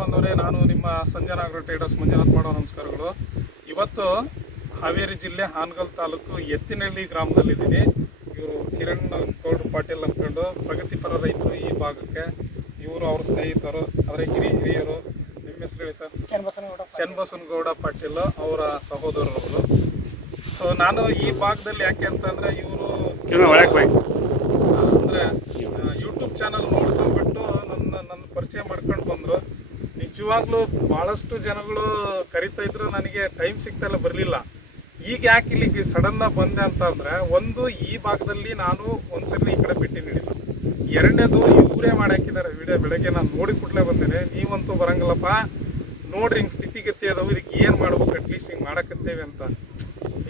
ಬಂದವರೇ, ನಾನು ನಿಮ್ಮ ಸಂಜನಾ ಆಗ್ರೋ ಟ್ರೇಡರ್ಸ್ ಮಂಜುನಾಥ್ ಮಾಡೋ ನಮಸ್ಕಾರಗಳು. ಇವತ್ತು ಹಾವೇರಿ ಜಿಲ್ಲೆ ಹಾನಗಲ್ ತಾಲೂಕು ಎತ್ತಿನಹಳ್ಳಿ ಗ್ರಾಮದಲ್ಲಿದ್ದೀನಿ. ಇವರು ಕಿರಣ್ ಗೌಡ್ರು ಪಾಟೀಲ್ ಅಂದ್ಕೊಂಡು ಪ್ರಗತಿಪರ ರೈತರು ಈ ಭಾಗಕ್ಕೆ. ಇವರು ಅವ್ರ ಸ್ನೇಹಿತರು, ಆದರೆ ಹಿರಿಯರು. ನಿಮ್ಮ ಹೆಸರು ಹೇಳಿ ಸರ್? ಚನ್ನಬಸನಗೌಡ ಪಾಟೀಲ್ ಅವರ ಸಹೋದರರು. ಸೊ ನಾನು ಈ ಭಾಗದಲ್ಲಿ ಯಾಕೆ ಅಂತಂದರೆ, ಇವರು ಅಂದರೆ ಯೂಟ್ಯೂಬ್ ಚಾನಲ್ ನೋಡ್ಕೊಂಡ್ಬಿಟ್ಟು ನನ್ನ ಪರಿಚಯ ಮಾಡ್ಕೊಂಡು ಬಂದರು. ನಿಜವಾಗ್ಲೂ ಭಾಳಷ್ಟು ಜನಗಳು ಕರಿತಾ ಇದ್ರು, ನನಗೆ ಟೈಮ್ ಸಿಗ್ತಾಯಿಲ್ಲ, ಬರಲಿಲ್ಲ. ಈಗ ಯಾಕೆ ಇಲ್ಲಿಗೆ ಸಡನ್ನಾಗಿ ಬಂದೆ ಅಂತಂದರೆ, ಒಂದು ಈ ಭಾಗದಲ್ಲಿ ನಾನು ಒಂದ್ಸರಿ ಈ ಕಡೆ ಭೇಟಿ ನೀಡಿಲ್ಲ. ಎರಡನೇದು ಇವರೇ ಮಾಡಿ ಹಾಕಿದ್ದಾರೆ ವಿಡಿಯೋ. ಬೆಳಗ್ಗೆ ನಾನು ನೋಡಿ ಕೂಡಲೇ ಬಂದೇನೆ, ನೀವಂತೂ ಬರಂಗಿಲ್ಲಪ್ಪ, ನೋಡ್ರಿ ಹಿಂಗೆ ಸ್ಥಿತಿಗತಿ ಅದಾವು, ಇದಕ್ಕೆ ಏನು ಮಾಡ್ಬೇಕು, ಅಟ್ಲೀಸ್ಟ್ ಹಿಂಗೆ ಮಾಡಕತ್ತೇವೆ ಅಂತ.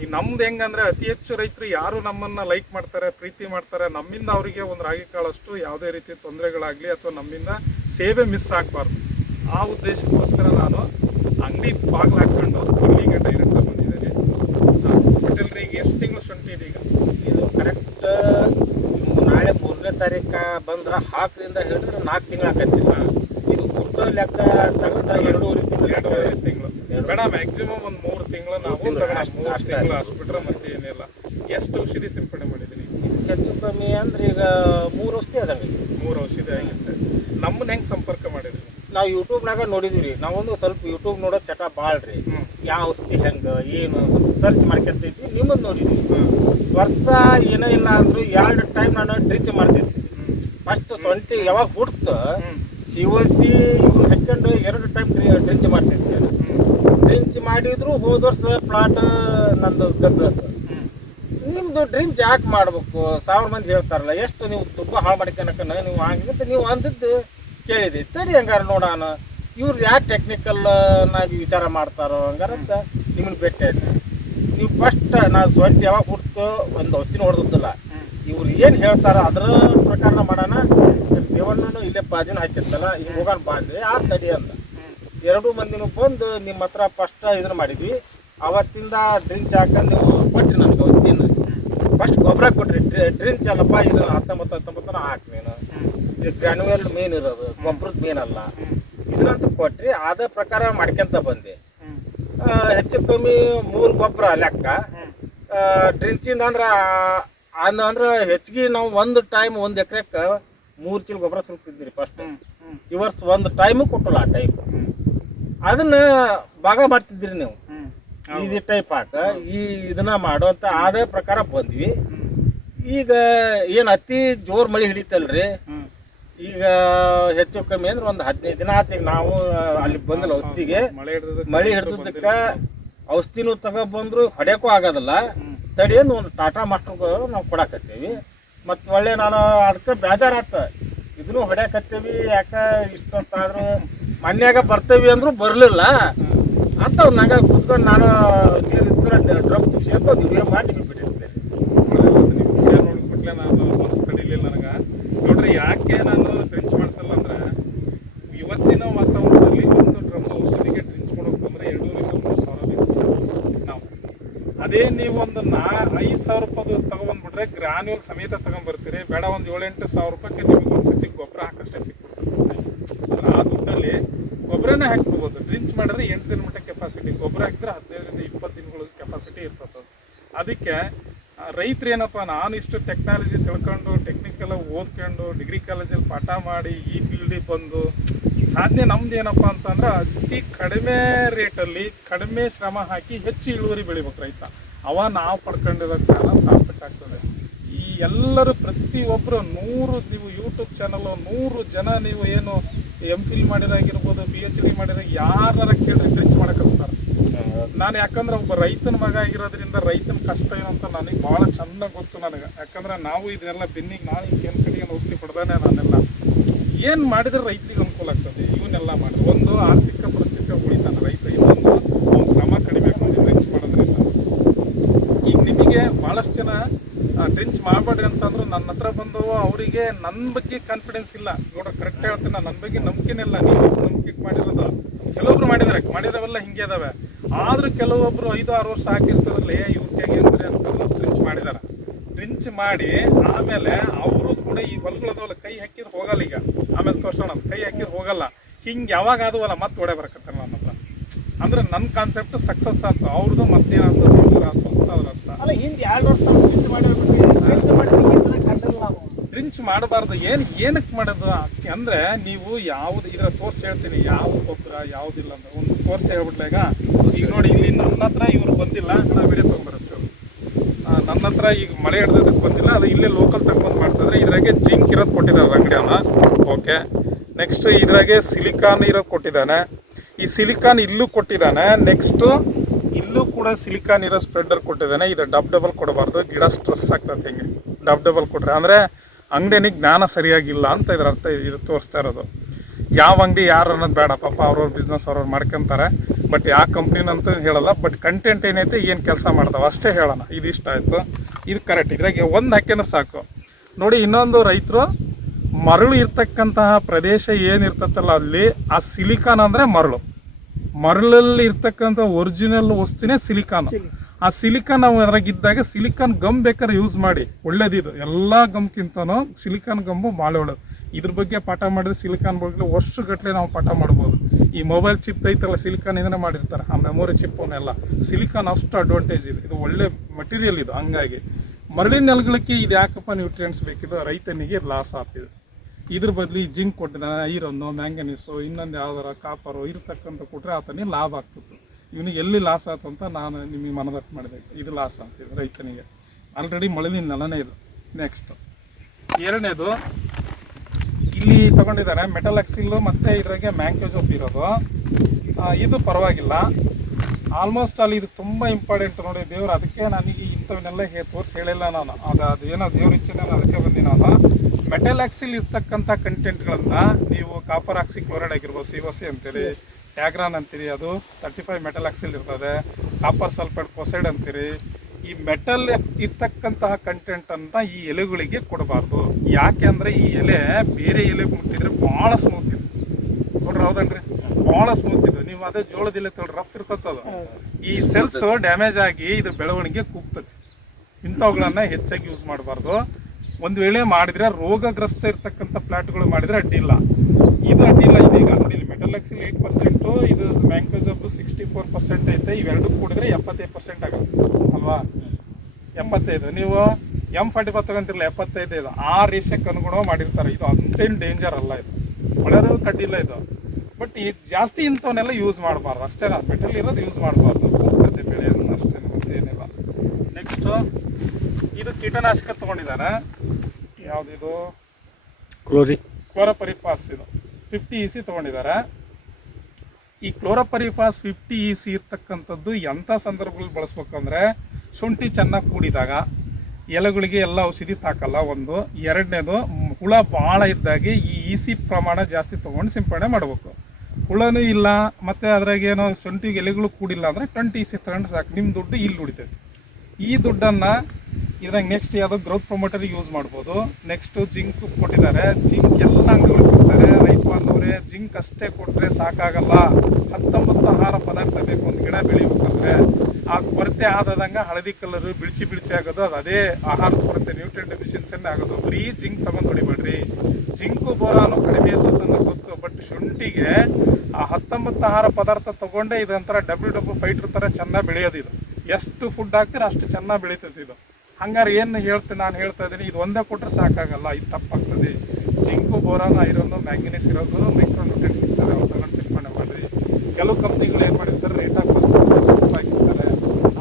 ಈಗ ನಮ್ದು ಹೆಂಗಂದ್ರೆ, ಅತಿ ಹೆಚ್ಚು ರೈತರು ಯಾರು ನಮ್ಮನ್ನು ಲೈಕ್ ಮಾಡ್ತಾರೆ, ಪ್ರೀತಿ ಮಾಡ್ತಾರೆ, ನಮ್ಮಿಂದ ಅವರಿಗೆ ಒಂದು ರಾಗಿ ಕಾಳಷ್ಟು ಯಾವುದೇ ರೀತಿ ತೊಂದರೆಗಳಾಗಲಿ ಅಥವಾ ನಮ್ಮಿಂದ ಸೇವೆ ಮಿಸ್ ಆಗಬಾರ್ದು. ಆ ಉದ್ದೇಶಕ್ಕೋಸ್ಕರ ನಾನು ಅಂಗಡಿ ಬಾಗಿಲು ಹಾಕ್ಕೊಂಡು ಇಲ್ಲಿಗೆ ಡೈರೆಕ್ಟಾಗಿ ಬಂದಿದ್ದೀನಿ. ಹೋಟೆಲ್ರಿ ಈಗ ಎಷ್ಟು ತಿಂಗಳು ಶುಂಠಿ ಇದೆ? ಈಗ ಇದು ಕರೆಕ್ಟ್ ನಾಳೆ 3ನೇ ತಾರೀಕು ಬಂದ್ರೆ ಹಾಕದಿಂದ ಹಿಡಿದ್ರೆ 4 ತಿಂಗಳು ಆಕೈತಿ. ಇದು ಫುಡ್ ಲೆಕ್ಕ ತಗೊಂಡ್ರೆ 2.5 ತಿಂಗಳು ಬೇಡ, ಮ್ಯಾಕ್ಸಿಮಮ್ ಒಂದು 3 ತಿಂಗಳು ನಾವು 3 ತಿಂಗಳು ಅಷ್ಟು ಬಿಟ್ರೆ ಮತ್ತೆ ಏನಿಲ್ಲ. ಎಷ್ಟು ಔಷಧಿ ಸಿಂಪಡಣೆ ಮಾಡಿದ್ದೀನಿ? ಹೆಚ್ಚು ಕಮ್ಮಿ ಅಂದ್ರೆ ಈಗ 3 ಔಷಧಿ ಅದಾವೆ. 3 ಔಷಧಿ ಆಗಿರುತ್ತೆ. ನಮ್ಮನ್ನ ಹೆಂಗೆ ಸಂಪರ್ಕ ಮಾಡಿದ್ರಿ? ನಾವು ಯೂಟ್ಯೂಬ್ನಾಗ ನೋಡಿದ್ವಿ ರೀ. ನಾವೊಂದು ಸ್ವಲ್ಪ ಯೂಟ್ಯೂಬ್ ನೋಡೋದು ಚಟ ಭಾಳ ರೀ. ಯಾವ ಔಷಧಿ ಹೆಂಗೆ ಏನು ಸ್ವಲ್ಪ ಸರ್ಚ್ ಮಾಡ್ಕೊಂತಿದ್ವಿ. ನಿಮ್ಮದು ನೋಡಿದ್ವಿ. ವರ್ಷ ಏನೋ ಇಲ್ಲ ಅಂದ್ರು 2 ಟೈಮ್ ನಾನು ಡ್ರಿಚ್ ಮಾಡ್ತಿದ್ವಿ. ಫಸ್ಟ್ ಶುಂಠಿ ಯಾವಾಗ ಹುಡ್ತು ಶಿವಸಿ ಹಾಕೊಂಡು 2 ಟೈಮ್ ಡ್ರಿಂಚ್ ಮಾಡ್ತಿದ್ವಿ. ಡ್ರಿಂಚ್ ಮಾಡಿದ್ರು ಹೋದ ವರ್ಷ ಪ್ಲಾಟ್ ನಂದು ಗದ್ದು. ನಿಮ್ದು ಡ್ರಿಂಚ್ ಯಾಕೆ ಮಾಡ್ಬೇಕು? 1000 ಮಂದಿ ಹೇಳ್ತಾರಲ್ಲ, ಎಷ್ಟು ನೀವು ತುಂಬ ಹಾಳು ಮಾಡ್ಕೊಳಕ ನೀವು ಹಂಗಿಂತ ನೀವು ಅಂದಿದ್ದು ಕೇಳಿದೆ. ತಡಿ ಹಂಗಾರ ನೋಡೋಣ, ಇವ್ರು ಯಾಕೆ ಟೆಕ್ನಿಕಲ್ ನಾಗಿ ವಿಚಾರ ಮಾಡ್ತಾರೋ ಹಂಗಾರಂತ ನಿಮ್ಮನ್ನು ಭೇಟಿ ಆಯ್ತು. ನೀವು ಫಸ್ಟ್ ನಾನು ಶುಂಠಿ ಯಾವಾಗ ಹುಡ್ತು ಒಂದು ಔಷಧಿನ ಹೊಡೆದಿಲ್ಲ. ಇವ್ರು ಏನು ಹೇಳ್ತಾರೋ ಅದರ ಪ್ರಕಾರ ಮಾಡೋಣ. ದೇವಣ್ಣನು ಇಲ್ಲೇ ಬಾಜಿನ ಹಾಕಿರ್ತಲ್ಲ, ಹಿಂಗೆ ಹೋಗೋಣ ಬಾಂಡ್ರಿ ಆ ತಡಿ ಅಂತ 2 ಮಂದಿನೂ ಬಂದು ನಿಮ್ಮ ಹತ್ರ ಫಸ್ಟ್ ಇದನ್ನು ಮಾಡಿದ್ವಿ. ಅವತ್ತಿಂದ ಡ್ರಿಂಚ್ ಹಾಕೊಂಡು ಕೊಟ್ರಿ ನನಗೆ ಔಷಧಿನ. ಫಸ್ಟ್ ಗೊಬ್ಬರ ಕೊಟ್ರಿ, ಡ್ರಿಂಚ್ ಅಲ್ಲಪ್ಪ ಇದು 19 ಹಾಕಿ ನೀನು, ಇದು ಗ್ರಾನ್ಯುವಲ್ ಮೇನ್ ಇರೋದು, ಗೊಬ್ಬರದ ಮೇನ್ ಅಲ್ಲ ಇದನ್ನಂತ ಕೊಟ್ರಿ. ಅದೇ ಪ್ರಕಾರ ಮಾಡ್ಕೊಂತ ಬಂದೆ. ಹೆಚ್ಚು ಕಮ್ಮಿ 3 ಗೊಬ್ಬರ ಲೆಕ್ಕ. ಡ್ರಿಂಚಿಂದ ಅಂದ್ರೆ ಹೆಚ್ಚಿಗೆ ನಾವು ಒಂದು ಟೈಮ್ 1 ಎಕರೆಕ್ಕೆ 3 ಚೀಲ ಗೊಬ್ಬರ ಸುಲ್ತಿದ್ರಿ ಫಸ್ಟ್. ಈ ವರ್ಷ ಒಂದು ಟೈಮು ಕೊಟ್ಟಲ್ಲ. ಆ ಟೈಪ್ ಅದನ್ನ ಭಾಗ ಮಾಡ್ತಿದ್ರಿ ನೀವು. ಇದು ಟೈಪ್ ಹಾಕ ಇದನ್ನ ಮಾಡೋ ಅಂತ ಅದೇ ಪ್ರಕಾರ ಬಂದ್ವಿ. ಈಗ ಏನು ಅತಿ ಜೋರ್ ಮಳೆ ಹಿಡಿತಲ್ರಿ, ಈಗ ಹೆಚ್ಚು ಕಮ್ಮಿ ಅಂದ್ರೆ ಒಂದು 15 ದಿನ ಆತ. ಈಗ ನಾವು ಅಲ್ಲಿ ಬಂದಿಲ್ಲ ಔಷಧಿಗೆ. ಮಳೆ ಹಿಡಿದಕ್ಕ ಔಷಧಿನೂ ತಗೊಬಂದ್ರು ಹೊಡ್ಯಕ್ಕೂ ಆಗೋದಿಲ್ಲ. ತಡಿಯಂದು ಒಂದು ಟಾಟಾ ಮಾಸ್ಟರ್ಗೆ ನಾವು ಕೊಡಾಕತ್ತೀವಿ. ಮತ್ತು ಒಳ್ಳೆ ನಾನು ಅದಕ್ಕೆ ಬೇಜಾರಾತ, ಇದನ್ನು ಹೊಡ್ಯಾಕತ್ತೀವಿ ಯಾಕೆ ಇಷ್ಟೊತ್ತಾದ್ರು ಮನ್ಯಾಗ ಬರ್ತೇವಿ ಅಂದ್ರು ಬರಲಿಲ್ಲ ಅಂತ ಒಂದು ನಂಗೆ ಕುತ್ಕೊಂಡು ನಾನು ನೀರು ಇದ್ರೆ ಡ್ರಮ್ ತುಂಬಿಸಿ ಅಂತ ಒಂದು ವಿಡಿಯೋ ಮಾಡಿ ನಿಮಗೆ ಬಿಟ್ಟಿರ್ತೇನೆ. ವಿಡಿಯೋ ನೋಡ್ಬಿಟ್ಲೆ ನಾನು ಮನಸ್ಸು ತಡಿಲಿಲ್ಲ ನನಗೆ. ನೋಡ್ರಿ, ಯಾಕೆ ನಾನು ಡ್ರಿಂಚ್ ಮಾಡಿಸಲ್ಲ ಅಂದರೆ, ಇವತ್ತಿನ ವಾತಾವರಣದಲ್ಲಿ ಒಂದು ಡ್ರಮ್ ಔಷಧಿಗೆ ಡ್ರಿಂಚ್ ಮಾಡೋಕೆ ಬಂದರೆ 2,000-3,000 ಬೇಕು ನಾವು. ಅದೇ ನೀವು ಒಂದು 5,000 ರೂಪಾಯಿ ತೊಗೊಂಡ್ಬಿಟ್ರೆ ಗ್ರಾನ್ಯೂಲ್ ಸಮೇತ ತೊಗೊಂಡ್ಬರ್ತೀರಿ. ಬೇಡ ಒಂದು 7-8 ಸಾವಿರ ರೂಪಾಯಿಗೆ ನಿಮಗೆ ಒಂದು ಸತಿ ಗೊಬ್ಬರ ಹಾಕಷ್ಟೇ ಸಿಕ್ಬಿಡ್ತದೆ. ಆ ದುಡ್ಡಲ್ಲಿ ಗೊಬ್ಬರನೇ ಹಾಕ್ಬೋದು. ಡ್ರಿಂಚ್ ಮಾಡಿದ್ರೆ 8 ದಿನ ಮಟ್ಟ ಕೆಪಾಸಿಟಿ, ಗೊಬ್ಬರ ಹಾಕಿದ್ರೆ 15-20 ದಿನಗಳ ಕೆಪಾಸಿಟಿ ಇರ್ತದೆ. ಅದಕ್ಕೆ ರೈತರು ಏನಪ್ಪ, ನಾನು ಇಷ್ಟು ಟೆಕ್ನಾಲಜಿ ತಿಳ್ಕೊಂಡು ಟೆಕ್ನಿಕಲ್ ಓದ್ಕೊಂಡು ಡಿಗ್ರಿ ಕಾಲೇಜಲ್ಲಿ ಪಾಠ ಮಾಡಿ ಈ ಫೀಲ್ಡಿಗೆ ಬಂದು ಸಾಧನೆ ನಮ್ದು ಏನಪ್ಪ ಅಂತಂದ್ರೆ, ಅತಿ ಕಡಿಮೆ ರೇಟಲ್ಲಿ ಕಡಿಮೆ ಶ್ರಮ ಹಾಕಿ ಹೆಚ್ಚು ಇಳುವರಿ ಬೆಳಿಬೇಕು ರೈತ. ನಾವು ಪಡ್ಕೊಂಡಿರೋ ಜ್ಞಾನ ಸಾರ್ಥಕಾಗ್ತದೆ. ಈ ಎಲ್ಲರೂ ಪ್ರತಿಯೊಬ್ಬರು 100 ನೀವು ಯೂಟ್ಯೂಬ್ ಚಾನಲ್ 100 ಜನ ನೀವು ಏನು MPhil ಮಾಡಿದಾಗಿರ್ಬೋದು, PhD ಮಾಡಿದಾಗ ಯಾರ ಕೇಳಿ ಡ್ರಿಂಚ್ ಮಾಡಕ್ಕಿಸ್ತಾರೆ. ನಾನು ಯಾಕಂದ್ರೆ ಒಬ್ಬ ರೈತನ ಮಗ ಆಗಿರೋದ್ರಿಂದ ರೈತನ ಕಷ್ಟ ಏನಂತ ನನಗೆ ಭಾಳ ಚೆನ್ನಾಗಿ ಗೊತ್ತು ನನಗೆ. ಯಾಕಂದ್ರೆ ನಾವು ಇದನ್ನೆಲ್ಲ ಬೆನ್ನಿಗೆ ನಾನು ಹಿಂಗೆ ಕಡೆಗೆ ಔಷಧಿ ಕೊಡ್ದಾನೆ ನಾನೆಲ್ಲ ಏನು ಮಾಡಿದ್ರೆ ರೈತರಿಗೆ ಅನುಕೂಲ ಆಗ್ತದೆ. ಇವನ್ನೆಲ್ಲ ಮಾಡಿದ್ರೆ ಒಂದು ಆರ್ಥಿಕ ಪರಿಸ್ಥಿತಿ ಉಳಿತಾನೆ ರೈತ, ಇನ್ನೊಂದು ಅವ್ನ ಶ್ರಮ ಕಡಿಮೆ ಆಗ್ತದೆ ಡ್ರಿಂಚ್ ಮಾಡೋದ್ರಿಂದ. ಈಗ ನಿಮಗೆ ಭಾಳಷ್ಟು ಜನ ಡ್ರಿಂಚ್ ಮಾಡಬೇಡ್ರಿ ಅಂತಂದ್ರು ನನ್ನ ಹತ್ರ ಬಂದು ಅವರಿಗೆ ನನ್ನ ಬಗ್ಗೆ ಕಾನ್ಫಿಡೆನ್ಸ್ ಇಲ್ಲ. ನೋಡ್ರಿ, ಕರೆಕ್ಟ್ ಹೇಳ್ತೀನಿ, ನನ್ನ ಬಗ್ಗೆ ನಂಬಿಕೆನೇ ಇಲ್ಲ. ನೀವು ನಂಬಿಕೆ ಮಾಡಿರೋದು ಕೆಲವೊಬ್ರು ಮಾಡಿದಾವೆಲ್ಲ ಹಿಂಗೆ ಇದಾವೆ. ಆದರೂ ಕೆಲವೊಬ್ರು 5-6 ವರ್ಷ ಹಾಕಿರ್ತದ್ರಲ್ಲಿ ಇವ್ರ ಹೇಗೆ ಅಂದ್ರೆ ಅಂತ ಡ್ರಿಂಚ್ ಮಾಡಿದಾರೆ. ಡ್ರಿಂಚ್ ಮಾಡಿ ಆಮೇಲೆ ಅವರು ಕೂಡ ಈ ಹೊಲಗಳದವಲ್ಲ ಕೈ ಹಾಕಿದ್ರೆ ಹೋಗಲ್ಲ. ಈಗ ಆಮೇಲೆ ತೋರ್ಸೋಣ, ಕೈ ಹಾಕಿದ್ರೆ ಹೋಗಲ್ಲ. ಹಿಂಗೆ ಯಾವಾಗ ಆದವಲ್ಲ ಮತ್ತೆ ಒಡೆ ಬರಕತ್ತಾರ ನನ್ನ ಹತ್ರ ಅಂದ್ರೆ ನನ್ನ ಕಾನ್ಸೆಪ್ಟ್ ಸಕ್ಸಸ್ ಆಯ್ತು ಅವ್ರದ್ದು ಮತ್ತೇನಾಯ್ತು ಫೇಲ್ಯೂರ್ ಆಯ್ತು ಅಂತ ಅದ್ರ ಅರ್ಥ. ಅಲ್ಲ ಹಿಂದೆ 2 ವರ್ಷ ಡ್ರಿಂಕ್ಸ್ ಮಾಡಿಬಿಟ್ರಿ ಕಂಡಲ್ಲ ನಾವು ಡ್ರಿಂಕ್ಸ್ ಮಾಡಬಾರ್ದು. ಏನಕ್ಕೆ ಮಾಡೋದು ಅಂದರೆ ನೀವು ಯಾವ್ದು ಇದರ ತೋರಿಸಿ ಹೇಳ್ತೀನಿ ಯಾವ್ದು ಗೊಬ್ಬರ ಯಾವುದಿಲ್ಲ ಅಂದ್ರೆ ಒಂದು ತೋರಿಸಿ ಹೇಳ್ಬಿಟ್ಲಾಗ ಈಗ ನೋಡಿ ಇಲ್ಲಿ ನನ್ನ ಹತ್ರ ಇವ್ರು ಬಂದಿಲ್ಲ ನಾವು ವಿಡಿಯೋ ತೊಗೊಂಬರುತ್ತೆ ನನ್ನ ಹತ್ರ ಈಗ ಮಳೆ ಹಿಡ್ದಕ್ಕೆ ಬಂದಿಲ್ಲ ಅದು ಇಲ್ಲೇ ಲೋಕಲ್ ತಗೊಂಡು ಮಾಡ್ತಿದ್ರೆ ಇದ್ರಾಗೆ ಜಿಂಕ್ ಇರೋದು ಕೊಟ್ಟಿದ್ದಾರೆ ಅಂಗಡಿ ಅವನ. ಓಕೆ, ನೆಕ್ಸ್ಟ್ ಇದ್ರಾಗೆ ಸಿಲಿಕಾನ್ ಇರೋದು ಕೊಟ್ಟಿದ್ದಾನೆ. ಈ ಸಿಲಿಕಾನ್ ಇಲ್ಲೂ ಕೊಟ್ಟಿದ್ದಾನೆ. ನೆಕ್ಸ್ಟು ಇಲ್ಲೂ ಕೂಡ ಸಿಲಿಕಾನ್ ಇರೋ ಸ್ಪ್ರೆಡರ್ ಕೊಟ್ಟಿದ್ದಾನೆ. ಇದು ಡಬಲ್ ಕೊಡಬಾರ್ದು, ಗಿಡ ಸ್ಟ್ರೆಸ್ ಆಗ್ತದೆ. ಹಿಂಗೆ ಡಬಲ್ ಕೊಟ್ರೆ ಅಂದರೆ ಅಂಗಡಿನಿಗೆ ಜ್ಞಾನ ಸರಿಯಾಗಿಲ್ಲ ಅಂತ ಇದ್ರ ಅರ್ಥ. ಇದು ತೋರಿಸ್ತಾ ಇರೋದು ಯಾವ ಅಂಗಡಿ ಯಾರು ಅನ್ನೋದು ಬೇಡ, ಪಾಪ ಅವ್ರವ್ರ ಬಿಸ್ನೆಸ್ ಅವ್ರವ್ರು ಮಾಡ್ಕೊತಾರೆ. ಬಟ್ ಯಾವ ಕಂಪ್ನಿನಂತ ಹೇಳಲ್ಲ, ಬಟ್ ಕಂಟೆಂಟ್ ಏನೈತೆ ಏನು ಕೆಲಸ ಮಾಡ್ತಾವೆ ಅಷ್ಟೇ ಹೇಳೋಣ. ಇದು ಇಷ್ಟ ಆಯಿತು, ಇದು ಕರೆಕ್ಟ್. ಇದ್ರಾಗೆ ಒಂದು ಹಾಕ್ಯಂದ್ರೆ ಸಾಕು. ನೋಡಿ ಇನ್ನೊಂದು ರೈತರು ಮರಳು ಇರ್ತಕ್ಕಂತಹ ಪ್ರದೇಶ ಏನಿರ್ತತ್ತಲ್ಲ ಅಲ್ಲಿ ಆ ಸಿಲಿಕಾನ್ ಅಂದರೆ ಮರಳಲ್ಲಿ ಇರ್ತಕ್ಕಂಥ ಒರಿಜಿನಲ್ ವಸ್ತುನೇ ಸಿಲಿಕಾನ್. ಆ ಸಿಲಿಕಾನ್ ನಾವು ಅದ್ರಾಗಿದ್ದಾಗ ಸಿಲಿಕಾನ್ ಗಮ್ ಬೇಕಾದ್ರೆ ಯೂಸ್ ಮಾಡಿ, ಒಳ್ಳೇದಿದು. ಎಲ್ಲ ಗಮ್ಗಿಂತನೂ ಸಿಲಿಕಾನ್ ಗಮ್ಮು ಭಾಳ ಒಳ್ಳೇದು. ಇದ್ರ ಬಗ್ಗೆ ಪಾಠ ಮಾಡಿದ್ರೆ ಸಿಲಿಕಾನ್ ಬಗ್ಗೆ ವರ್ಷಗಟ್ಟಲೆ ನಾವು ಪಾಠ ಮಾಡ್ಬೋದು. ಈ ಮೊಬೈಲ್ ಚಿಪ್ ಐತಲ್ಲ ಸಿಲಿಕಾನ್ ಇದನ್ನೇ ಮಾಡಿರ್ತಾರೆ, ಆ ಮೆಮೊರಿ ಚಿಪ್ ಅವನ್ನೆಲ್ಲ. ಸಿಲಿಕಾನ್ ಅಷ್ಟು ಅಡ್ವಾಂಟೇಜ್ ಇದೆ, ಇದು ಒಳ್ಳೆ ಮಟೀರಿಯಲ್ ಇದು. ಹಂಗಾಗಿ ಮರಳಿನ ನೆಲಗಳಿಗೆ ಇದು ಯಾಕಪ್ಪ ನ್ಯೂಟ್ರಿಯೆಂಟ್ಸ್ ಬೇಕಿದ್ದು, ರೈತನಿಗೆ ಲಾಸ್ ಆಗ್ತಿದೆ. ಇದ್ರ ಬದಲು ಜಿಂಕ್ ಕೊಟ್ಟಿದ್ದಾನೆ, ಐರನ್ನು, ಮ್ಯಾಂಗನೀಸು, ಇನ್ನೊಂದು ಯಾವ್ದಾರ ಕಾಪರು ಇರ್ತಕ್ಕಂಥ ಕೊಟ್ಟರೆ ಆತನಿಗೆ ಲಾಭ ಆಗ್ತಿತ್ತು. ಇವನಿಗೆ ಎಲ್ಲಿ ಲಾಸ್ ಆಯ್ತು ಅಂತ ನಾನು ನಿಮಗೆ ಮನದಟ್ಟು ಮಾಡಿದೆ. ಇದು ಲಾಸ್ ಆಗ್ತಿದೆ ರೈತನಿಗೆ. ಆಲ್ರೆಡಿ ಮಳೆಲಿನ ನೆಲನೇ ಇದು. ನೆಕ್ಸ್ಟ್ ಎರಡನೇದು ಇಲ್ಲಿ ತೊಗೊಂಡಿದ್ದಾರೆ ಮೆಟಲ್ ಎಕ್ಸಿಲ್ಲು ಮತ್ತು ಇದ್ರಾಗೆ ಮ್ಯಾಂಕೋಜೋಪ್ ಇರೋದು. ಇದು ಪರವಾಗಿಲ್ಲ. ಆಲ್ಮೋಸ್ಟ್ ಅಲ್ಲಿ ಇದು ತುಂಬ ಇಂಪಾರ್ಟೆಂಟ್ ನೋಡಿ ದೇವ್ರು. ಅದಕ್ಕೆ ನನಗೆ ಇಂಥವನ್ನೆಲ್ಲ ತೋರಿಸಿ ಹೇಳಿಲ್ಲ ನಾನು. ಅದು ಏನೋ ದೇವ್ರ ಇಚ್ಛೆ ನಾನು ಅದಕ್ಕೆ ಬಂದಿ ನಾನು. ಮೆಟಲ್ ಆಕ್ಸಿಲ್ ಇರ್ತಕ್ಕಂಥ ಕಂಟೆಂಟ್ಗಳನ್ನು ನೀವು ಕಾಪರ್ ಆಕ್ಸಿ ಕ್ಲೋರೈಡ್ ಆಗಿರ್ಬೋದು, COC ಅಂತೀರಿ, ಟ್ಯಾಗ್ರಾನ್ ಅಂತೀರಿ, ಅದು 35 ಮೆಟಲ್ ಆಕ್ಸಿಲ್ ಇರ್ತದೆ. ಕಾಪರ್ ಸಲ್ಫೇಟ್ ಕೊಸೈಡ್ ಅಂತೀರಿ. ಈ ಮೆಟಲ್ ಇರ್ತಕ್ಕಂತಹ ಕಂಟೆಂಟನ್ನು ಈ ಎಲೆಗಳಿಗೆ ಕೊಡಬಾರ್ದು. ಯಾಕೆ ಅಂದರೆ ಈ ಎಲೆ ಬೇರೆ ಎಲೆ ಮುಟ್ಟಿದ್ರೆ ಭಾಳ ಸ್ಮೂತ್ ಇದೆ ನೋಡ್ರಿ. ಹೌದನ್ರಿ, ಭಾಳ ಸ್ಮೂತ್ ಇದೆ. ನೀವು ಅದೇ ಜೋಳದ ಎಲೆ ತೊಗೊಳ್ರಿ, ರಫ್ ಇರ್ತದ. ಈ ಸೆಲ್ಸ್ ಡ್ಯಾಮೇಜ್ ಆಗಿ ಇದ್ರ ಬೆಳವಣಿಗೆ ಕುಗ್ತದೆ. ಇಂಥವುಗಳನ್ನು ಹೆಚ್ಚಾಗಿ ಯೂಸ್ ಮಾಡಬಾರ್ದು. ಒಂದು ವೇಳೆ ಮಾಡಿದರೆ ರೋಗಗ್ರಸ್ತ ಇರ್ತಕ್ಕಂಥ ಪ್ಲಾಟ್ಗಳು ಮಾಡಿದರೆ ಅಡ್ಡಿಲ್ಲ. ಇದು ಅಡ್ಡಿಲ್ಲ. ಇದೀಗ ನೋಡಿ ಮೆಟಲ್ ಆಕ್ಸಿಲ್ 8%, ಇದು ಮ್ಯಾಂಕೋಜೋಬ್ 64% ಐತೆ. ಇವೆರಡು ಕೂಡಿದ್ರೆ 75% ಆಗುತ್ತೆ ಅಲ್ವಾ. 75 ನೀವು M45 ತಗೊಂತಿರಲ್ಲ 75 ಇದು. ಆ ರೇಷಕ್ಕೆ ಅನುಗುಣವಾಗಿ ಮಾಡಿರ್ತಾರೆ. ಇದು ಅಂತೇನು ಡೇಂಜರ್ ಅಲ್ಲ, ಇದು ಒಳ್ಳೆಯದು ಕಡ್ಡಿಲ್ಲ ಇದು. ಬಟ್ ಈ ಜಾಸ್ತಿ ಇಂಥವನ್ನೆಲ್ಲ ಯೂಸ್ ಮಾಡಬಾರ್ದು ಅಷ್ಟೇ. ಮೆಟಲ್ ಇರೋದು ಯೂಸ್ ಮಾಡಬಾರ್ದು ಪ್ರತಿ ಬೆಳೆ ಅಷ್ಟೇ, ಮತ್ತೇನಿಲ್ಲ. ನೆಕ್ಸ್ಟು ಇದು ಕೀಟನಾಶಕ ತೊಗೊಂಡಿದ್ದಾನೆ. ಯಾವುದಿದು ಕ್ಲೋರೋಪರಿಪಾಸ್. ಇದು 50 EC ತೊಗೊಂಡಿದ್ದಾರೆ. ಈ ಕ್ಲೋರೋಪರಿಪಾಸ್ 50 EC ಇರ್ತಕ್ಕಂಥದ್ದು ಎಂಥ ಸಂದರ್ಭಗಳಲ್ಲಿ ಬಳಸ್ಬೇಕಂದ್ರೆ ಶುಂಠಿ ಚೆನ್ನಾಗಿ ಕೂಡಿದಾಗ ಎಲೆಗಳಿಗೆ ಎಲ್ಲ ಔಷಧಿ ತಾಕಲ್ಲ ಒಂದು. ಎರಡನೇದು ಹುಳ ಭಾಳ ಇದ್ದಾಗೆ ಈ EC ಪ್ರಮಾಣ ಜಾಸ್ತಿ ತೊಗೊಂಡು ಸಿಂಪಡಣೆ ಮಾಡಬೇಕು. ಹುಳನೂ ಇಲ್ಲ ಮತ್ತು ಅದ್ರಾಗೇನೋ ಶುಂಠಿಗೆ ಎಲೆಗಳು ಕೂಡಿಲ್ಲ ಅಂದರೆ 20 EC ತಗೊಂಡು ಸಾಕು. ನಿಮ್ಮ ದುಡ್ಡು ಇಲ್ಲಿ ಉಳಿತೈತೆ. ಈ ದುಡ್ಡನ್ನು ಇದ್ರಾಗ ನೆಕ್ಸ್ಟ್ ಯಾವುದೋ ಗ್ರೋತ್ ಪ್ರೊಮೋಟರಿಗೆ ಯೂಸ್ ಮಾಡ್ಬೋದು. ನೆಕ್ಸ್ಟು ಜಿಂಕ್ ಕೊಟ್ಟಿದ್ದಾರೆ. ಜಿಂಕ್ ಎಲ್ಲ ಅಂಗಡಿಗಳು ಕೊಡ್ತಾರೆ. ರೈತ ಬಾಂಧವರೇ, ಜಿಂಕ್ ಅಷ್ಟೇ ಕೊಟ್ಟರೆ ಸಾಕಾಗಲ್ಲ. 19 ಆಹಾರ ಪದಾರ್ಥ ಬೇಕು ಒಂದು ಗಿಡ ಬೆಳಿಬೇಕಂದ್ರೆ. ಆ ಕೊರತೆ ಆದಂಗೆ ಹಳದಿ ಕಲರು ಬಿಳಿಚಿ ಆಗೋದು, ಅದು ಅದೇ ಆಹಾರದ ಕೊರತೆ, ನ್ಯೂಟ್ರಿಯೆಂಟ್ ಡೆಫಿಷಿಯನ್ಸಿನೇ ಆಗೋದು. ಬರೀ ಜಿಂಕ್ ತಗೊಂಡು ಹೊಡಿಬೇಡ್ರಿ. ಜಿಂಕು ಬೋರಾನು ಕಡಿಮೆ ಇರ್ತದೆ ಗೊತ್ತು, ಬಟ್ ಶುಂಠಿಗೆ ಆ 19 ಆಹಾರ ಪದಾರ್ಥ ತೊಗೊಂಡೇ ಇದೊಂಥರ ಡಬ್ಲ್ಯೂ ಫೈಟ್ರ್ ಥರ ಚೆನ್ನಾಗಿ ಬೆಳೆಯೋದು. ಇದು ಎಷ್ಟು ಫುಡ್ ಹಾಕ್ತೀರ ಅಷ್ಟು ಚೆನ್ನಾಗಿ ಬೆಳೀತದೆ ಇದು. ಹಂಗಾರೆ ಏನು ನಾನು ಹೇಳ್ತಾ ಇದ್ದೀನಿ, ಇದು ಒಂದೇ ಕೊಟ್ಟರೆ ಸಾಕಾಗಲ್ಲ, ಇದು ತಪ್ಪಾಗ್ತದೆ. ಜಿಂಕು, ಬೋರಾನ್, ಐರನ್ನು, ಮ್ಯಾಂಗನೀಸ್ ಇರೋದು ಮೈಕ್ರೋ ನ್ಯೂಟ್ರಿಯೆಂಟ್ಸ್ ಸಿಗ್ತದೆ, ಅವ್ರು ತಗೊಂಡು ಸಿಂಪಡಣೆ ಮಾಡಿರಿ. ಕೆಲವು ಕಂಪ್ನಿಗಳು ಏನು ಮಾಡಿರ್ತಾರೆ, ರೇಟಾಗಿ ಹಾಕಿರ್ತಾರೆ.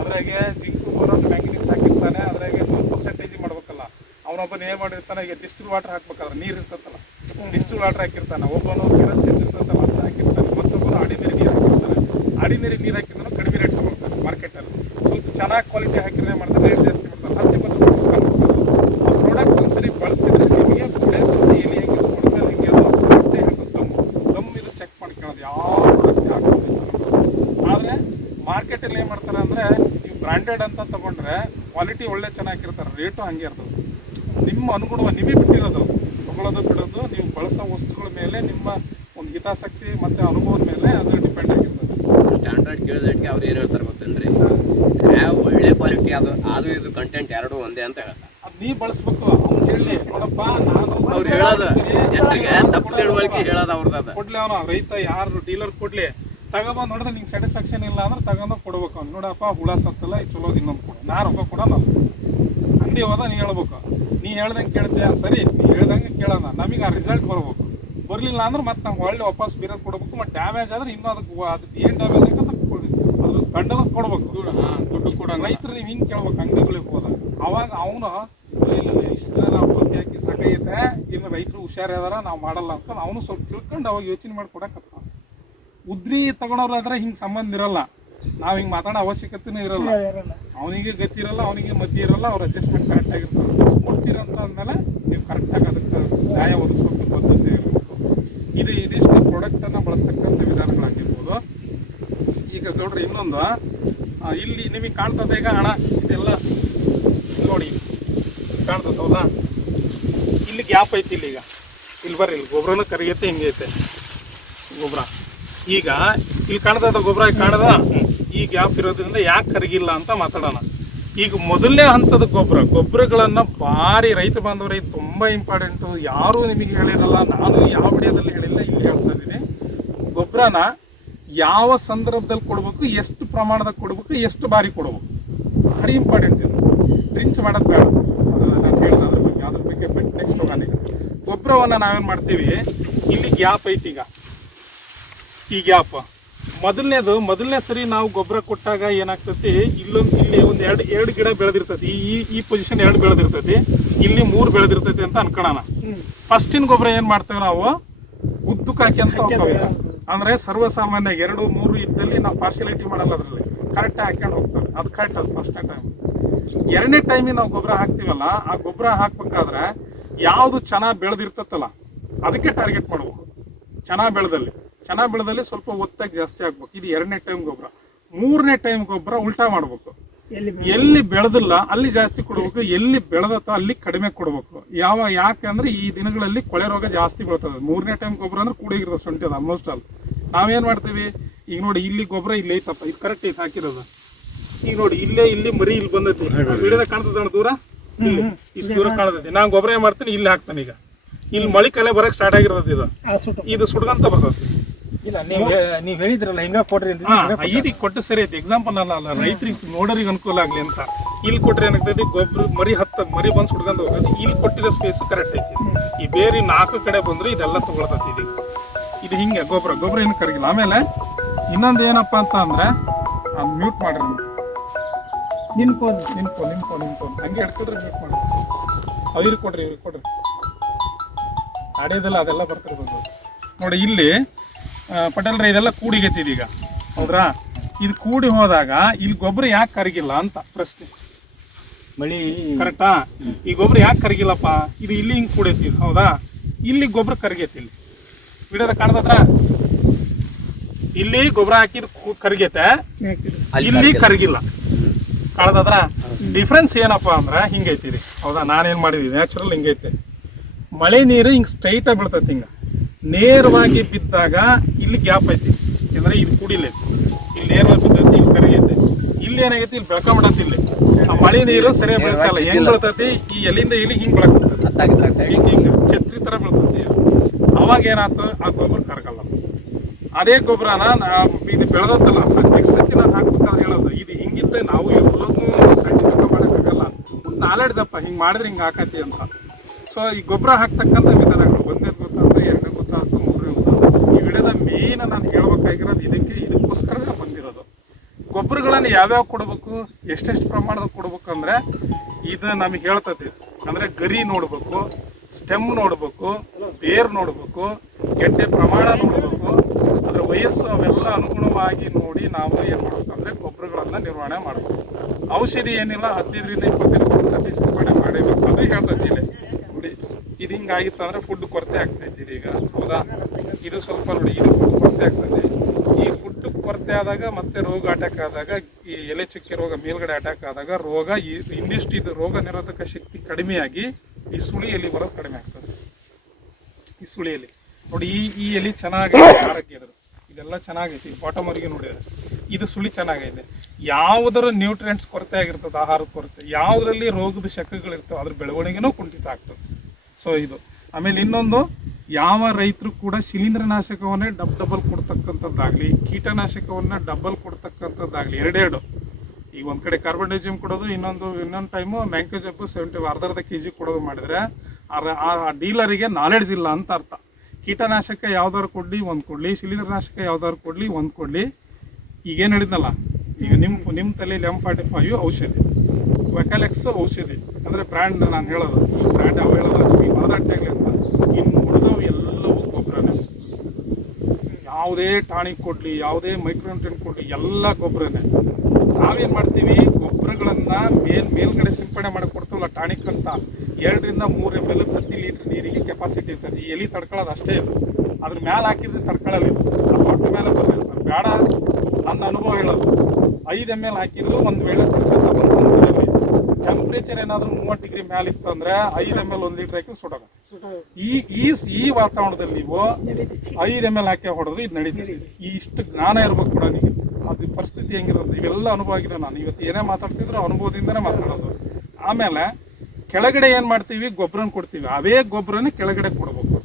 ಅದ್ರಾಗೆ ಜಿಂಕು, ಬೋರಾನ್, ಮ್ಯಾಂಗನೀಸ್ ಹಾಕಿರ್ತಾನೆ. ಅದ್ರಾಗೆ 100% ಮಾಡ್ಬೇಕಲ್ಲ. ಅವನೊಬ್ಬನ ಏನು ಮಾಡಿರ್ತಾನೆ, ಈಗ ಡಿಸ್ಟಿಲ್ ವಾಟರ್ ಹಾಕ್ಬೇಕಾದ್ರೆ ನೀರು ಇರ್ತತ್ತಲ್ಲ, ಡಿಸ್ಟಿಲ್ ವಾಟರ್ ಹಾಕಿರ್ತಾನೆ. ಒಬ್ಬನು ಕೆರಸಿನ್ ಇರ್ತತ್ತಲ್ಲ ಅಂತ ಹಾಕಿರ್ತಾನೆ. ಮತ್ತೊಬ್ಬನು ಅಡಿ ನೀರಿಗೆ ನೀರು ಹಾಕಿರ್ತಾನೆ. ಅಡಿ ನೀರಿಗೆ ನೀರು ಹಾಕಿದ್ರೆ ಕಡಿಮೆ ರೇಟ್ ತೊಗೊಳ್ತಾರೆ ಮಾರ್ಕೆಟಲ್ಲಿ. ಸ್ವಲ್ಪ ಚೆನ್ನಾಗಿ ಕ್ವಾಲಿಟಿ ಹಾಕಿದ್ರೆ ಮಾಡ್ತಾರೆ, ರೇಟ್ ಜಾಸ್ತಿ ಮಾಡ್ತಾರೆ. 10-20 ಆ ಪ್ರಾಡಕ್ಟ್ ಒಂದ್ಸರಿ ಬಳಸಿದ್ರೆ ನಿಮಗೆ ಬೆಳೆ ಎಲ್ಲಿ ಹೆಂಗೆ ಕೊಡ್ತಾರೆ ಹಿಂಗೆ ಹೊಟ್ಟೆ ಹಾಕೋದು ದಮ್ ಇದು ಚೆಕ್ ಮಾಡ್ಕೊಳ್ಳೋದು ಯಾವ ಪ್ರಾಡಕ್ಟ್ ಹಾಕೋದು. ಆದರೆ ಮಾರ್ಕೆಟಲ್ಲಿ ಏನು ಮಾಡ್ತಾರೆ ಅಂದರೆ, ನೀವು ಬ್ರ್ಯಾಂಡೆಡ್ ಅಂತ ತೊಗೊಂಡ್ರೆ ಕ್ವಾಲಿಟಿ ಒಳ್ಳೆ ಚೆನ್ನಾಗಿರ್ತಾರೆ, ರೇಟು ಹಂಗೆ ಇರ್ತದೆ. ನಿಮ್ಮ ಅನುಗುಣವಾಗಿ ನಿಮಗೆ ಬಿಟ್ಟಿರೋದು ತೊಗೊಳ್ಳೋದು ಬಿಡೋದು, ನೀವು ಬಳಸೋ ವಸ್ತುಗಳ ಮೇಲೆ ನಿಮ್ಮ ಒಂದು ಹಿತಾಸಕ್ತಿ ಮತ್ತು ಅನುಭವದ ಮೇಲೆ ಅದು ಡಿಪೆಂಡ್ ಆಗಿರ್ತದೆ. ಸ್ಟ್ಯಾಂಡರ್ಡ್ ಕೇಳಿದಕ್ಕೆ ಅವ್ರು ಏನು ಹೇಳ್ತಾರೆ ಗೊತ್ತೇನ್ರಿ, ಒಳ್ಳೆ ಕ್ವಾಲಿಟಿ ಅದು ಇದು ಕಂಟೆಂಟ್ ಎರಡೂ ಒಂದೇ ಅಂತ ಹೇಳ್ತಾರೆ. ನೀ ಬಳಸ್ಬೇಕು. ಅವ್ನು ಹೇಳಿ ನೋಡಪ್ಪ ನಾನು ಅವ್ರು ಹೇಳೋದು ಜನರಿಗೆ ತಪ್ಪು ತಿಳುವಳಿಕೆ ಹೇಳೋದು ಅವ್ರದ್ದು. ಕೊಡ್ಲಿ ಅವನು ರೈತ ಯಾರು ಡೀಲರ್ ಕೊಡ್ಲಿ ತಗೊಬಂದು ನೋಡಿದ್ರೆ ನಿಂಗೆ ಸ್ಯಾಟಿಸ್ಫ್ಯಾಕ್ಷನ್ ಇಲ್ಲ ಅಂದ್ರೆ ತಗೊಂಡು ಕೊಡ್ಬೇಕು. ಅವ್ನು ನೋಡಪ್ಪ ಹುಳ ಸತ್ತಲ್ಲ ಚಲೋ ಇನ್ನೊಂದು ಕೊಡು, ನಾ ರೊಕ್ಕ ಕೊಡೋಣ. ಅಂಗಡಿ ಹೋದ ನೀ ಹೇಳ್ಬೇಕು, ನೀ ಹೇಳ್ದಂಗೆ ಕೇಳ್ತೀಯ ಸರಿ, ನೀ ಹೇಳ್ದಂಗೆ ಕೇಳೋಣ, ನಮಗೆ ಆ ರಿಸಲ್ಟ್ ಬರ್ಬೇಕು. ಬರಲಿಲ್ಲ ಅಂದ್ರೆ ಮತ್ತೆ ನಾವು ಒಳ್ಳೆ ವಾಪಸ್ ಬೇರೆ ಕೊಡ್ಬೇಕು. ಮತ್ತು ಡ್ಯಾಮೇಜ್ ಆದ್ರೆ ಇನ್ನೂ ಅದಕ್ಕೆ ಏನು ಡ್ಯಾಮೇಜ್ ಆಗತ್ತೆ ಅದು ದಂಡದ ಕೊಡ್ಬೇಕು. ದುಡ್ಡು ಕೂಡ ರೈತರು ನೀವು ಹಿಂಗೆ ಕೇಳ್ಬೇಕು ಅಂಗಡಿಗಳಿಗೆ ಹೋದಾಗ. ಅವಾಗ ಅವನು ಇಷ್ಟು ನಾವು ಔಷಧಿ ಹಾಕಿ ಸಾಕೈತೆ, ಇನ್ನು ರೈತರು ಹುಷಾರಿದಾರ ನಾವು ಮಾಡಲ್ಲ ಅಂತ ಅವನು ಸ್ವಲ್ಪ ತಿಳ್ಕೊಂಡು ಅವಾಗ ಯೋಚನೆ ಮಾಡಿ ಕೊಡಕತ್ತ. ಉದ್ರಿ ತಗೊಳೋರಾದ್ರೆ ಹಿಂಗೆ ಸಂಬಂಧ ಇರಲ್ಲ, ನಾವು ಹಿಂಗೆ ಮಾತಾಡೋ ಅವಶ್ಯಕತೆನೂ ಇರಲ್ಲ. ಅವನಿಗೆ ಗತಿ ಇರಲ್ಲ, ಅವನಿಗೆ ಮತಿ ಇರಲ್ಲ, ಅವ್ರ ಅಡ್ಜಸ್ಟ್ಮೆಂಟ್ ಕರೆಕ್ಟಾಗಿರ್ತಾರೆ. ಕೊಡ್ತೀರಂತ ಅಂದಮೇಲೆ ನೀವು ಕರೆಕ್ಟಾಗಿ ಅದಕ್ಕೆ ನ್ಯಾಯ ಒದಗಿಸ್ಬೇಕು, ಪದ್ಧತಿ ಇರಬೇಕು. ಇದಿಷ್ಟು ಪ್ರಾಡಕ್ಟನ್ನು ಬಳಸ್ತಕ್ಕಂಥ ವಿಧಾನಗಳಾಗಿರ್ಬೋದು. ಈಗ ಗೌಡ್ರಿ ಇನ್ನೊಂದು ಇಲ್ಲಿ ನಿಮಗೆ ಕಾಣ್ತದೆ ಈಗ ಹಣ ಇದೆಲ್ಲ ನೋಡಿ ಕಾಣ್ತದಲ್ಲ, ಇಲ್ಲಿ ಗ್ಯಾಪ್ ಐತಿ. ಇಲ್ಲಿ ಬರ್ರಿ, ಇಲ್ಲಿ ಗೊಬ್ಬರನೂ ಕರಿಗೈತೆ, ಹಿಂಗೆ ಐತೆ ಗೊಬ್ಬರ. ಈಗ ಇಲ್ಲಿ ಕಾಣ್ತದ ಗೊಬ್ಬರ ಕಾಣದ, ಈ ಗ್ಯಾಪ್ ಇರೋದ್ರಿಂದ ಯಾಕೆ ಕರಗಿಲ್ಲ ಅಂತ ಮಾತಾಡೋಣ. ಈಗ ಮೊದಲನೇ ಹಂತದ ಗೊಬ್ಬರಗಳನ್ನು ಭಾರಿ ರೈತ ಬಾಂಧವರಿಗೆ ತುಂಬ ಇಂಪಾರ್ಟೆಂಟು. ಯಾರೂ ನಿಮಗೆ ಹೇಳಿರಲ್ಲ, ನಾನು ಯಾವ ವಿಡಿಯೋದಲ್ಲಿ ಹೇಳಿಲ್ಲ, ಇಲ್ಲಿ ಹೇಳ್ತಾ ಇದ್ದೀನಿ. ಗೊಬ್ಬರನ ಯಾವ ಸಂದರ್ಭದಲ್ಲಿ ಕೊಡಬೇಕು, ಎಷ್ಟು ಪ್ರಮಾಣದಾಗ ಕೊಡಬೇಕು, ಎಷ್ಟು ಬಾರಿ ಕೊಡಬೇಕು, ಭಾರಿ ಇಂಪಾರ್ಟೆಂಟ್ ಇದು. ಡ್ರಿಂಕ್ಸ್ ಮಾಡೋದು ಬೇಡ, ನಾನು ಹೇಳಿದ ಅದ್ರ ಬಗ್ಗೆ ಬಿಟ್ಟು ನೆಕ್ಸ್ಟ್ ಹೋಗೋಣ. ಈಗ ಗೊಬ್ಬರವನ್ನು ನಾವೇನು ಮಾಡ್ತೀವಿ, ಇಲ್ಲಿ ಗ್ಯಾಪ್ ಐತಿ. ಈಗ ಈ ಗ್ಯಾಪ್ ಮೊದಲನೇ ಸರಿ ನಾವು ಗೊಬ್ಬರ ಕೊಟ್ಟಾಗ ಏನಾಗ್ತತಿ, ಇಲ್ಲಿ ಒಂದು ಎರಡು ಗಿಡ ಬೆಳೆದಿರ್ತೈತಿ, ಈ ಪೊಸಿಷನ್ 2 ಬೆಳೆದಿರ್ತೈತಿ, ಇಲ್ಲಿ 3 ಬೆಳೆದಿರ್ತೈತಿ ಅಂತ ಅನ್ಕೊಳ್ಳೋಣ. ಫಸ್ಟಿನ ಗೊಬ್ಬರ ಏನು ಮಾಡ್ತೇವೆ ನಾವು, ಉದ್ದಕ್ಕೆ ಹಾಕಿ ಅಂತ ಹೋಗ್ತೇವೆ. ಅಂದರೆ ಸರ್ವಸಾಮಾನ್ಯ 2, 3 ಇದ್ದಲ್ಲಿ ನಾವು ಪಾರ್ಶಿಯಾಲಿಟಿ ಮಾಡಲ್ಲ, ಅದರಲ್ಲಿ ಕರೆಕ್ಟಾಗಿ ಹಾಕ್ಕೊಂಡು ಹೋಗ್ತೇವೆ. ಅದು ಕರೆಕ್ಟ್, ಅದು ಫಸ್ಟ್ನೇ ಟೈಮ್. 2ನೇ ಟೈಮಿಗೆ ನಾವು ಗೊಬ್ಬರ ಹಾಕ್ತೀವಲ್ಲ, ಆ ಗೊಬ್ಬರ ಹಾಕ್ಬೇಕಾದ್ರೆ ಯಾವುದು ಚೆನ್ನಾಗಿ ಬೆಳೆದಿರ್ತತ್ತಲ್ಲ ಅದಕ್ಕೆ ಟಾರ್ಗೆಟ್ ಮಾಡ್ಬೇಕು. ಚೆನ್ನಾಗಿ ಬೆಳೆದಲ್ಲಿ ಸ್ವಲ್ಪ ಒತ್ತಾಗಿ ಜಾಸ್ತಿ ಆಗ್ಬೇಕು. ಇದು 2ನೇ ಟೈಮ್ ಗೊಬ್ಬರ. 3ನೇ ಟೈಮ್ ಗೊಬ್ಬರ ಉಲ್ಟಾ ಮಾಡ್ಬೇಕು. ಎಲ್ಲಿ ಬೆಳೆದಿಲ್ಲ ಅಲ್ಲಿ ಜಾಸ್ತಿ ಕೊಡ್ಬೇಕು, ಎಲ್ಲಿ ಬೆಳೆದತ್ತೋ ಅಲ್ಲಿ ಕಡಿಮೆ ಕೊಡ್ಬೇಕು. ಯಾಕೆ ಅಂದ್ರೆ ಈ ದಿನಗಳಲ್ಲಿ ಕೊಳೆ ರೋಗ ಜಾಸ್ತಿ ಬೀಳ್ತದೆ. 3ನೇ ಟೈಮ್ ಗೊಬ್ಬರ ಅಂದ್ರೆ ಕೂಡಿಗಿರ್ತದೆ ಸೊಂಟಿ, ಅದು ಆಲ್ಮೋಸ್ಟ್ ಆಲ್. ನಾವೇನ್ ಮಾಡ್ತೀವಿ, ಈಗ ನೋಡಿ ಇಲ್ಲಿ ಗೊಬ್ಬರ ಇಲ್ಲಿ ಐತಪ್ಪ, ಇದು ಕರೆಕ್ಟ್ ಐತೆ ಹಾಕಿರೋದು. ಈಗ ನೋಡಿ ಇಲ್ಲಿ ಮರಿ ಇಲ್ಲಿ ಬಂದೈತಿ, ವಿಡಿಯೋದಾಗ ಕಾಣ್ತದ ದೂರ, ಇಷ್ಟು ದೂರ ಕಾಣ್ತೈತಿ. ನಾನು ಗೊಬ್ಬರ ಏನ್ ಮಾಡ್ತೀನಿ, ಇಲ್ಲಿ ಹಾಕ್ತಾನೆ. ಈಗ ಇಲ್ಲಿ ಮಳಿ ಕಲೆ ಬರಕ್ ಸ್ಟಾರ್ಟ್ ಆಗಿರೋದು, ಇದು ಸುಡ್ಗಂತ ಬರ್ತೈತಿ. ಇಲ್ಲ ನೀವು ಹೇಳಿದ್ರಲ್ಲ ಹಿಂಗ ಕೊಡ್ರಿ ಇದಕ್ಕೆ ಕೊಟ್ಟು ಸರಿ ಐತಿ. ಎಕ್ಸಾಂಪಲ್ ಅಲ್ಲ, ರೈತರಿಗೆ ನೋಡೋರಿಗೆ ಅನುಕೂಲ ಆಗ್ಲಿ ಅಂತ ಇಲ್ಲಿ ಕೊಟ್ರೆ ಏನಾಗ್ತೈತಿ, ಗೊಬ್ಬರ ಮರಿ ಬಂದು ಸುಡ್ಕೊಂಡು ಹೋಗೋದು. ಇಲ್ಲಿ ಕೊಟ್ಟಿರೋ ಸ್ಪೇಸ್ ಕರೆಕ್ಟ್ ಐತಿ. ಈ ಬೇರೆ 4 ಕಡೆ ಬಂದ್ರೆ ಇದೆಲ್ಲ ತಗೊಳ್ತೈತಿ. ಇದು ಹಿಂಗೆ ಗೊಬ್ಬರ ಏನು ಕರಗಿಲ್ಲ. ಆಮೇಲೆ ಇನ್ನೊಂದು ಏನಪ್ಪಾ ಅಂತ ಅಂದ್ರೆ, ಮ್ಯೂಟ್ ಮಾಡ್ರಿ, ನಿನ್ಪೋ ಹಂಗೆ ಹಿಡ್ಕೊಡ್ರಿ, ಮ್ಯೂಟ್ ಮಾಡ್ರಿ. ಇವ್ರಿಗೆ ಕೊಡ್ರಿ ಆಡಿಯೋದಲ್ಲ ಅದೆಲ್ಲ ಬರ್ತಿರ್ಬೋದು ನೋಡಿ. ಇಲ್ಲಿ ಪಟೇಲ್ರ ಇದೆಲ್ಲ ಕೂಡಿಗೆತ್ತಿದೆ ಈಗ, ಹೌದ್ರಾ? ಇದು ಕೂಡಿ ಹೋದಾಗ ಇಲ್ಲಿ ಗೊಬ್ಬರ ಯಾಕೆ ಕರಗಿಲ್ಲ ಅಂತ ಪ್ರಶ್ನೆ. ಮಳಿ ಕರೆಕ್ಟಾ? ಈ ಗೊಬ್ಬರ ಯಾಕೆ ಕರಗಿಲ್ಲಪ್ಪ, ಇದು ಇಲ್ಲಿ ಹಿಂಗೆ ಕೂಡೈತಿ, ಹೌದಾ? ಇಲ್ಲಿ ಗೊಬ್ಬರ ಕರಗೈತಿ. ಇಲ್ಲಿ ವಿಡಿಯೋದಾಗ ಕಾಣ್ತದ್ರ, ಇಲ್ಲಿ ಗೊಬ್ಬರ ಹಾಕಿದ್ ಕರಗೈತೆ, ಇಲ್ಲಿ ಕರಗಿಲ್ಲ. ಕಾಣ್ತದ್ರ? ಡಿಫ್ರೆನ್ಸ್ ಏನಪ್ಪಾ ಅಂದ್ರೆ ಹಿಂಗೈತಿ ಇದು, ಹೌದಾ? ನಾನೇನು ಮಾಡಿದ್ವಿ, ನ್ಯಾಚುರಲ್ ಹಿಂಗೈತೆ. ಮಳೆ ನೀರು ಹಿಂಗೆ ಸ್ಟ್ರೈಟಾಗಿ ಬೀಳ್ತೈತಿ. ಹಿಂಗೆ ನೇರವಾಗಿ ಬಿದ್ದಾಗ ಇಲ್ಲಿ ಗ್ಯಾಪ್ ಐತಿ, ಅಂದ್ರೆ ಇದು ಕುಡಿಲೈತಿ. ಇಲ್ಲಿ ನೇರವಾಗಿ ಬಿದ್ದೈತಿ, ಇಲ್ಲಿ ಕರಗೈತಿ. ಇಲ್ಲಿ ಏನಾಗೈತಿ, ಇಲ್ಲಿ ಬೆಳ್ಕೊಂಬಿಡತ್ತೆ. ಇಲ್ಲಿ ಆ ಮಳೆ ನೀರು ಸರಿಯಾಗಿ ಬೀಳ್ತಲ್ಲ, ಹೆಂಗ್ ಬೀಳ್ತೈತಿ, ಈ ಎಲ್ಲಿಂದ ಇಲ್ಲಿ ಹಿಂಗೆ ಬೆಳಕತ್ತೈತಿ, ಹಿಂಗೆ ಛತ್ರಿ ಥರ ಬೀಳ್ತೈತಿ. ಅವಾಗ ಏನಾಯ್ತು, ಆ ಗೊಬ್ಬರ ಕರಗಲ್ಲ. ಅದೇ ಗೊಬ್ಬರನ ಇದು ಬೆಳೆದತ್ತಲ್ಲ, ನೆಕ್ಸ್ಟ್ ಸತಿ ನಾನು ಹಾಕ್ಬೇಕಾದ್ರೆ ಹೇಳೋದು, ಇದು ಹಿಂಗಿದ್ದ ನಾವು ಎಲ್ಲದನ್ನೂ ಸೈಂಟಿಫಿಕ್ ಮಾಡೋಕ್ಕಾಗಲ್ಲ. ನಾಲೆಡ್ಜ್ ಅಪ್ಪ, ಹಿಂಗೆ ಮಾಡಿದ್ರೆ ಹಿಂಗೆ ಹಾಕತಿ ಅಂತ. ಸೊ ಈ ಗೊಬ್ಬರ ಹಾಕ್ತಕ್ಕಂಥ ವಿಧಾನಗಳು 1ನೇ ಗೊತ್ತಾಯ್ತು, 2ನೇ ಗೊತ್ತಾಯ್ತು, 3ನೇ ಗೊತ್ತಾಯ್ತು. ಈ ವಿಡಿಯೋದ ಮೇನ್ ನಾನು ಹೇಳ್ಬೇಕಾಗಿರೋದು ಇದಕ್ಕೋಸ್ಕರ ಬಂದಿರೋದು. ಗೊಬ್ಬರಗಳನ್ನು ಯಾವ್ಯಾವ ಕೊಡಬೇಕು, ಎಷ್ಟೆಷ್ಟು ಪ್ರಮಾಣದ ಕೊಡ್ಬೇಕು ಅಂದರೆ ಇದು ನಮಗೆ ಹೇಳ್ತೈತಿ. ಅಂದರೆ ಗರಿ ನೋಡ್ಬೇಕು, ಸ್ಟೆಮ್ ನೋಡ್ಬೇಕು, ಬೇರ್ ನೋಡ್ಬೇಕು, ಗೆಡ್ಡೆ ಪ್ರಮಾಣ ನೋಡ್ಬೇಕು, ಅದರ ವಯಸ್ಸು ಅವೆಲ್ಲ ಅನುಗುಣವಾಗಿ ನೋಡಿ ನಾವು ಏನು ಮಾಡ್ಬೇಕಂದ್ರೆ ಗೊಬ್ಬರಗಳನ್ನು ನಿರ್ವಹಣೆ ಮಾಡಬೇಕು. ಔಷಧಿ ಏನಿಲ್ಲ, 15ರಿಂದ 20 ಸತಿ ಸಿಂಪಡಣೆ ಮಾಡಬೇಕು. ಅದು ಹೇಳ್ತೈತಿ ಇಲ್ಲಿ ನೋಡಿ. ಇದು ಹಿಂಗಾಗಿತ್ತು ಅಂದರೆ ಫುಡ್ ಕೊರತೆ ಆಗ್ತೈತಿ ಇದೀಗ, ಹೌದಾ? ಇದು ಸ್ವಲ್ಪ ನೋಡಿ, ಇದು ಫುಡ್ ಕೊರತೆ ಆಗ್ತೈತಿ. ಈ ಫುಡ್ ಕೊರತೆ ಆದಾಗ ಮತ್ತೆ ರೋಗ ಅಟ್ಯಾಕ್ ಆದಾಗ, ಈ ಎಲೆ ಚುಕ್ಕೆ ರೋಗ ಮೇಲ್ಗಡೆ ಅಟ್ಯಾಕ್ ಆದಾಗ ರೋಗ ಇನ್ನಿಷ್ಟು ಇದು ರೋಗ ನಿರೋಧಕ ಶಕ್ತಿ ಕಡಿಮೆಯಾಗಿ ಈ ಸುಳಿಯಲ್ಲಿ ಬರೋದು ಕಡಿಮೆ ಆಗ್ತದೆ. ಈ ಸುಳಿಯಲ್ಲಿ ನೋಡಿ, ಈ ಎಲೆ ಚೆನ್ನಾಗಿ ಆರೋಗ್ಯ ಇರೋದು, ಇದೆಲ್ಲ ಚೆನ್ನಾಗೈತಿ. ಬಾಟಮ್ ವರೆಗೆ ನೋಡಿದ್ರೆ ಇದು ಸುಳಿ ಚೆನ್ನಾಗೈತೆ. ಯಾವುದರ ನ್ಯೂಟ್ರಿಯೆಂಟ್ಸ್ ಕೊರತೆ ಆಗಿರ್ತದೆ, ಆಹಾರದ ಕೊರತೆ, ಯಾವುದರಲ್ಲಿ ರೋಗದ ಶಕಗಳಿರ್ತವೆ ಅದ್ರ ಬೆಳವಣಿಗೆನೂ ಕುಂಠಿತ ಆಗ್ತದೆ. ಸೊ ಇದು ಆಮೇಲೆ ಇನ್ನೊಂದು, ಯಾವ ರೈತರು ಕೂಡ ಶಿಲೀಂಧ್ರನಾಶಕವನ್ನೇ ಡಬಲ್ ಕೊಡ್ತಕ್ಕಂಥದ್ದಾಗಲಿ, ಕೀಟನಾಶಕವನ್ನು ಡಬಲ್ ಕೊಡ್ತಕ್ಕಂಥದ್ದಾಗಲಿ, ಎರಡೆರಡು, ಈಗ ಒಂದು ಕಡೆ ಕಾರ್ಬನ್ಡೈಜಿಯಮ್ ಕೊಡೋದು, ಇನ್ನೊಂದು ಟೈಮು ಮ್ಯಾಂಕೋಜಬ್ಬು 70 ಅರ್ಧ kg ಕೊಡೋದು ಮಾಡಿದರೆ ಆ ಡೀಲರಿಗೆ ನಾಲೆಡ್ಜ್ ಇಲ್ಲ ಅಂತ ಅರ್ಥ. ಕೀಟನಾಶಕ ಯಾವ್ದಾದ್ರು ಕೊಡಲಿ ಒಂದು ಕೊಡಲಿ, ಶಿಲೀಂಧ್ರನಾಶಕ ಯಾವ್ದಾದ್ರು ಕೊಡಲಿ ಒಂದು ಕೊಡಲಿ. ಈಗೇನು ಹೇಳಿದ್ನಲ್ಲ, ಈಗ ನಿಮ್ಮ ತಲೆಯಲ್ಲಿ M45 ಔಷಧಿ, ವೆಕಾಲೆಕ್ಸ್ ಔಷಧಿ ಅಂದರೆ ಬ್ರ್ಯಾಂಡ್ ನಾನು ಹೇಳೋದು, ಬ್ರ್ಯಾಂಡ್ ಯಾವ ಹೇಳೋದು ನಿಮಗೆ ಮರದಟ್ಟಾಗಲಿ ಅಂತ. ಇನ್ನು ಉಳಿದವು ಎಲ್ಲವೂ ಗೊಬ್ಬರನೇ. ಯಾವುದೇ ಟಾನಿಕ್ ಕೊಡಲಿ, ಯಾವುದೇ ಮೈಕ್ರೋನ್ಯೂಟ್ರಿಯೆಂಟ್ ಕೊಡಲಿ, ಎಲ್ಲ ಗೊಬ್ಬರನೇ. ನಾವೇನು ಮಾಡ್ತೀವಿ, ಗೊಬ್ಬರಗಳನ್ನು ಮೇಲ್ಗಡೆ ಸಿಂಪಡಣೆ ಮಾಡಿ ಕೊಡ್ತೀವಲ್ಲ ಟಾನಿಕ್ ಅಂತ, 2 ರಿಂದ 3 ml ಪ್ರತಿ ಲೀಟ್ರ್ ನೀರಿಗೆ ಕೆಪಾಸಿಟಿ ಇರ್ತದೆ. ಈ ಎಲೆ ತಡ್ಕೊಳ್ಳೋದು ಅಷ್ಟೇ ಇದು, ಅದ್ರ ಮೇಲೆ ಹಾಕಿದ್ರೆ ತಡ್ಕೊಳ್ಳಲ್ಲ ಇದು, ಆ ಹೊಟ್ಟೆ ಮೇಲೆ ಬರಲಿರ್ತಾರೆ ಬೇಡ. ನನ್ನ ಅನುಭವ ಹೇಳೋದು, 5 ml ಹಾಕಿದ್ರು ಒಂದು ವೇಳೆ ತಡ್ಕೊಳ್ತಾ ಟೆಂಪ್ರೇಚರ್ ಏನಾದರೂ 30 ಡಿಗ್ರಿ ಮೇಲೆ ಇತ್ತು ಅಂದರೆ 5 ml 1 ಲೀಟ್ರ್ ಹಾಕಿ ಸುಡೋದು. ಈ ವಾತಾವರಣದಲ್ಲಿ ನೀವು 5 ml ಹಾಕಿ ಹೊಡೆದ್ರೆ ಇದು ನಡೀತದೆ. ಇಷ್ಟು ಜ್ಞಾನ ಇರ್ಬೇಕು ಕೂಡ ನಿಮಗೆ, ಅದು ಪರಿಸ್ಥಿತಿ ಹೆಂಗಿರುತ್ತೆ ಇವೆಲ್ಲ ಅನುಭವ ಆಗಿದೆ. ನಾನು ಇವತ್ತು ಏನೇ ಮಾತಾಡ್ತಿದ್ರು ಅನುಭವದಿಂದನೇ ಮಾತಾಡೋದು. ಆಮೇಲೆ ಕೆಳಗಡೆ ಏನು ಮಾಡ್ತೀವಿ, ಗೊಬ್ಬರನ ಕೊಡ್ತೀವಿ, ಅವೇ ಗೊಬ್ಬರನೇ ಕೆಳಗಡೆ ಕೊಡ್ಬೇಕು.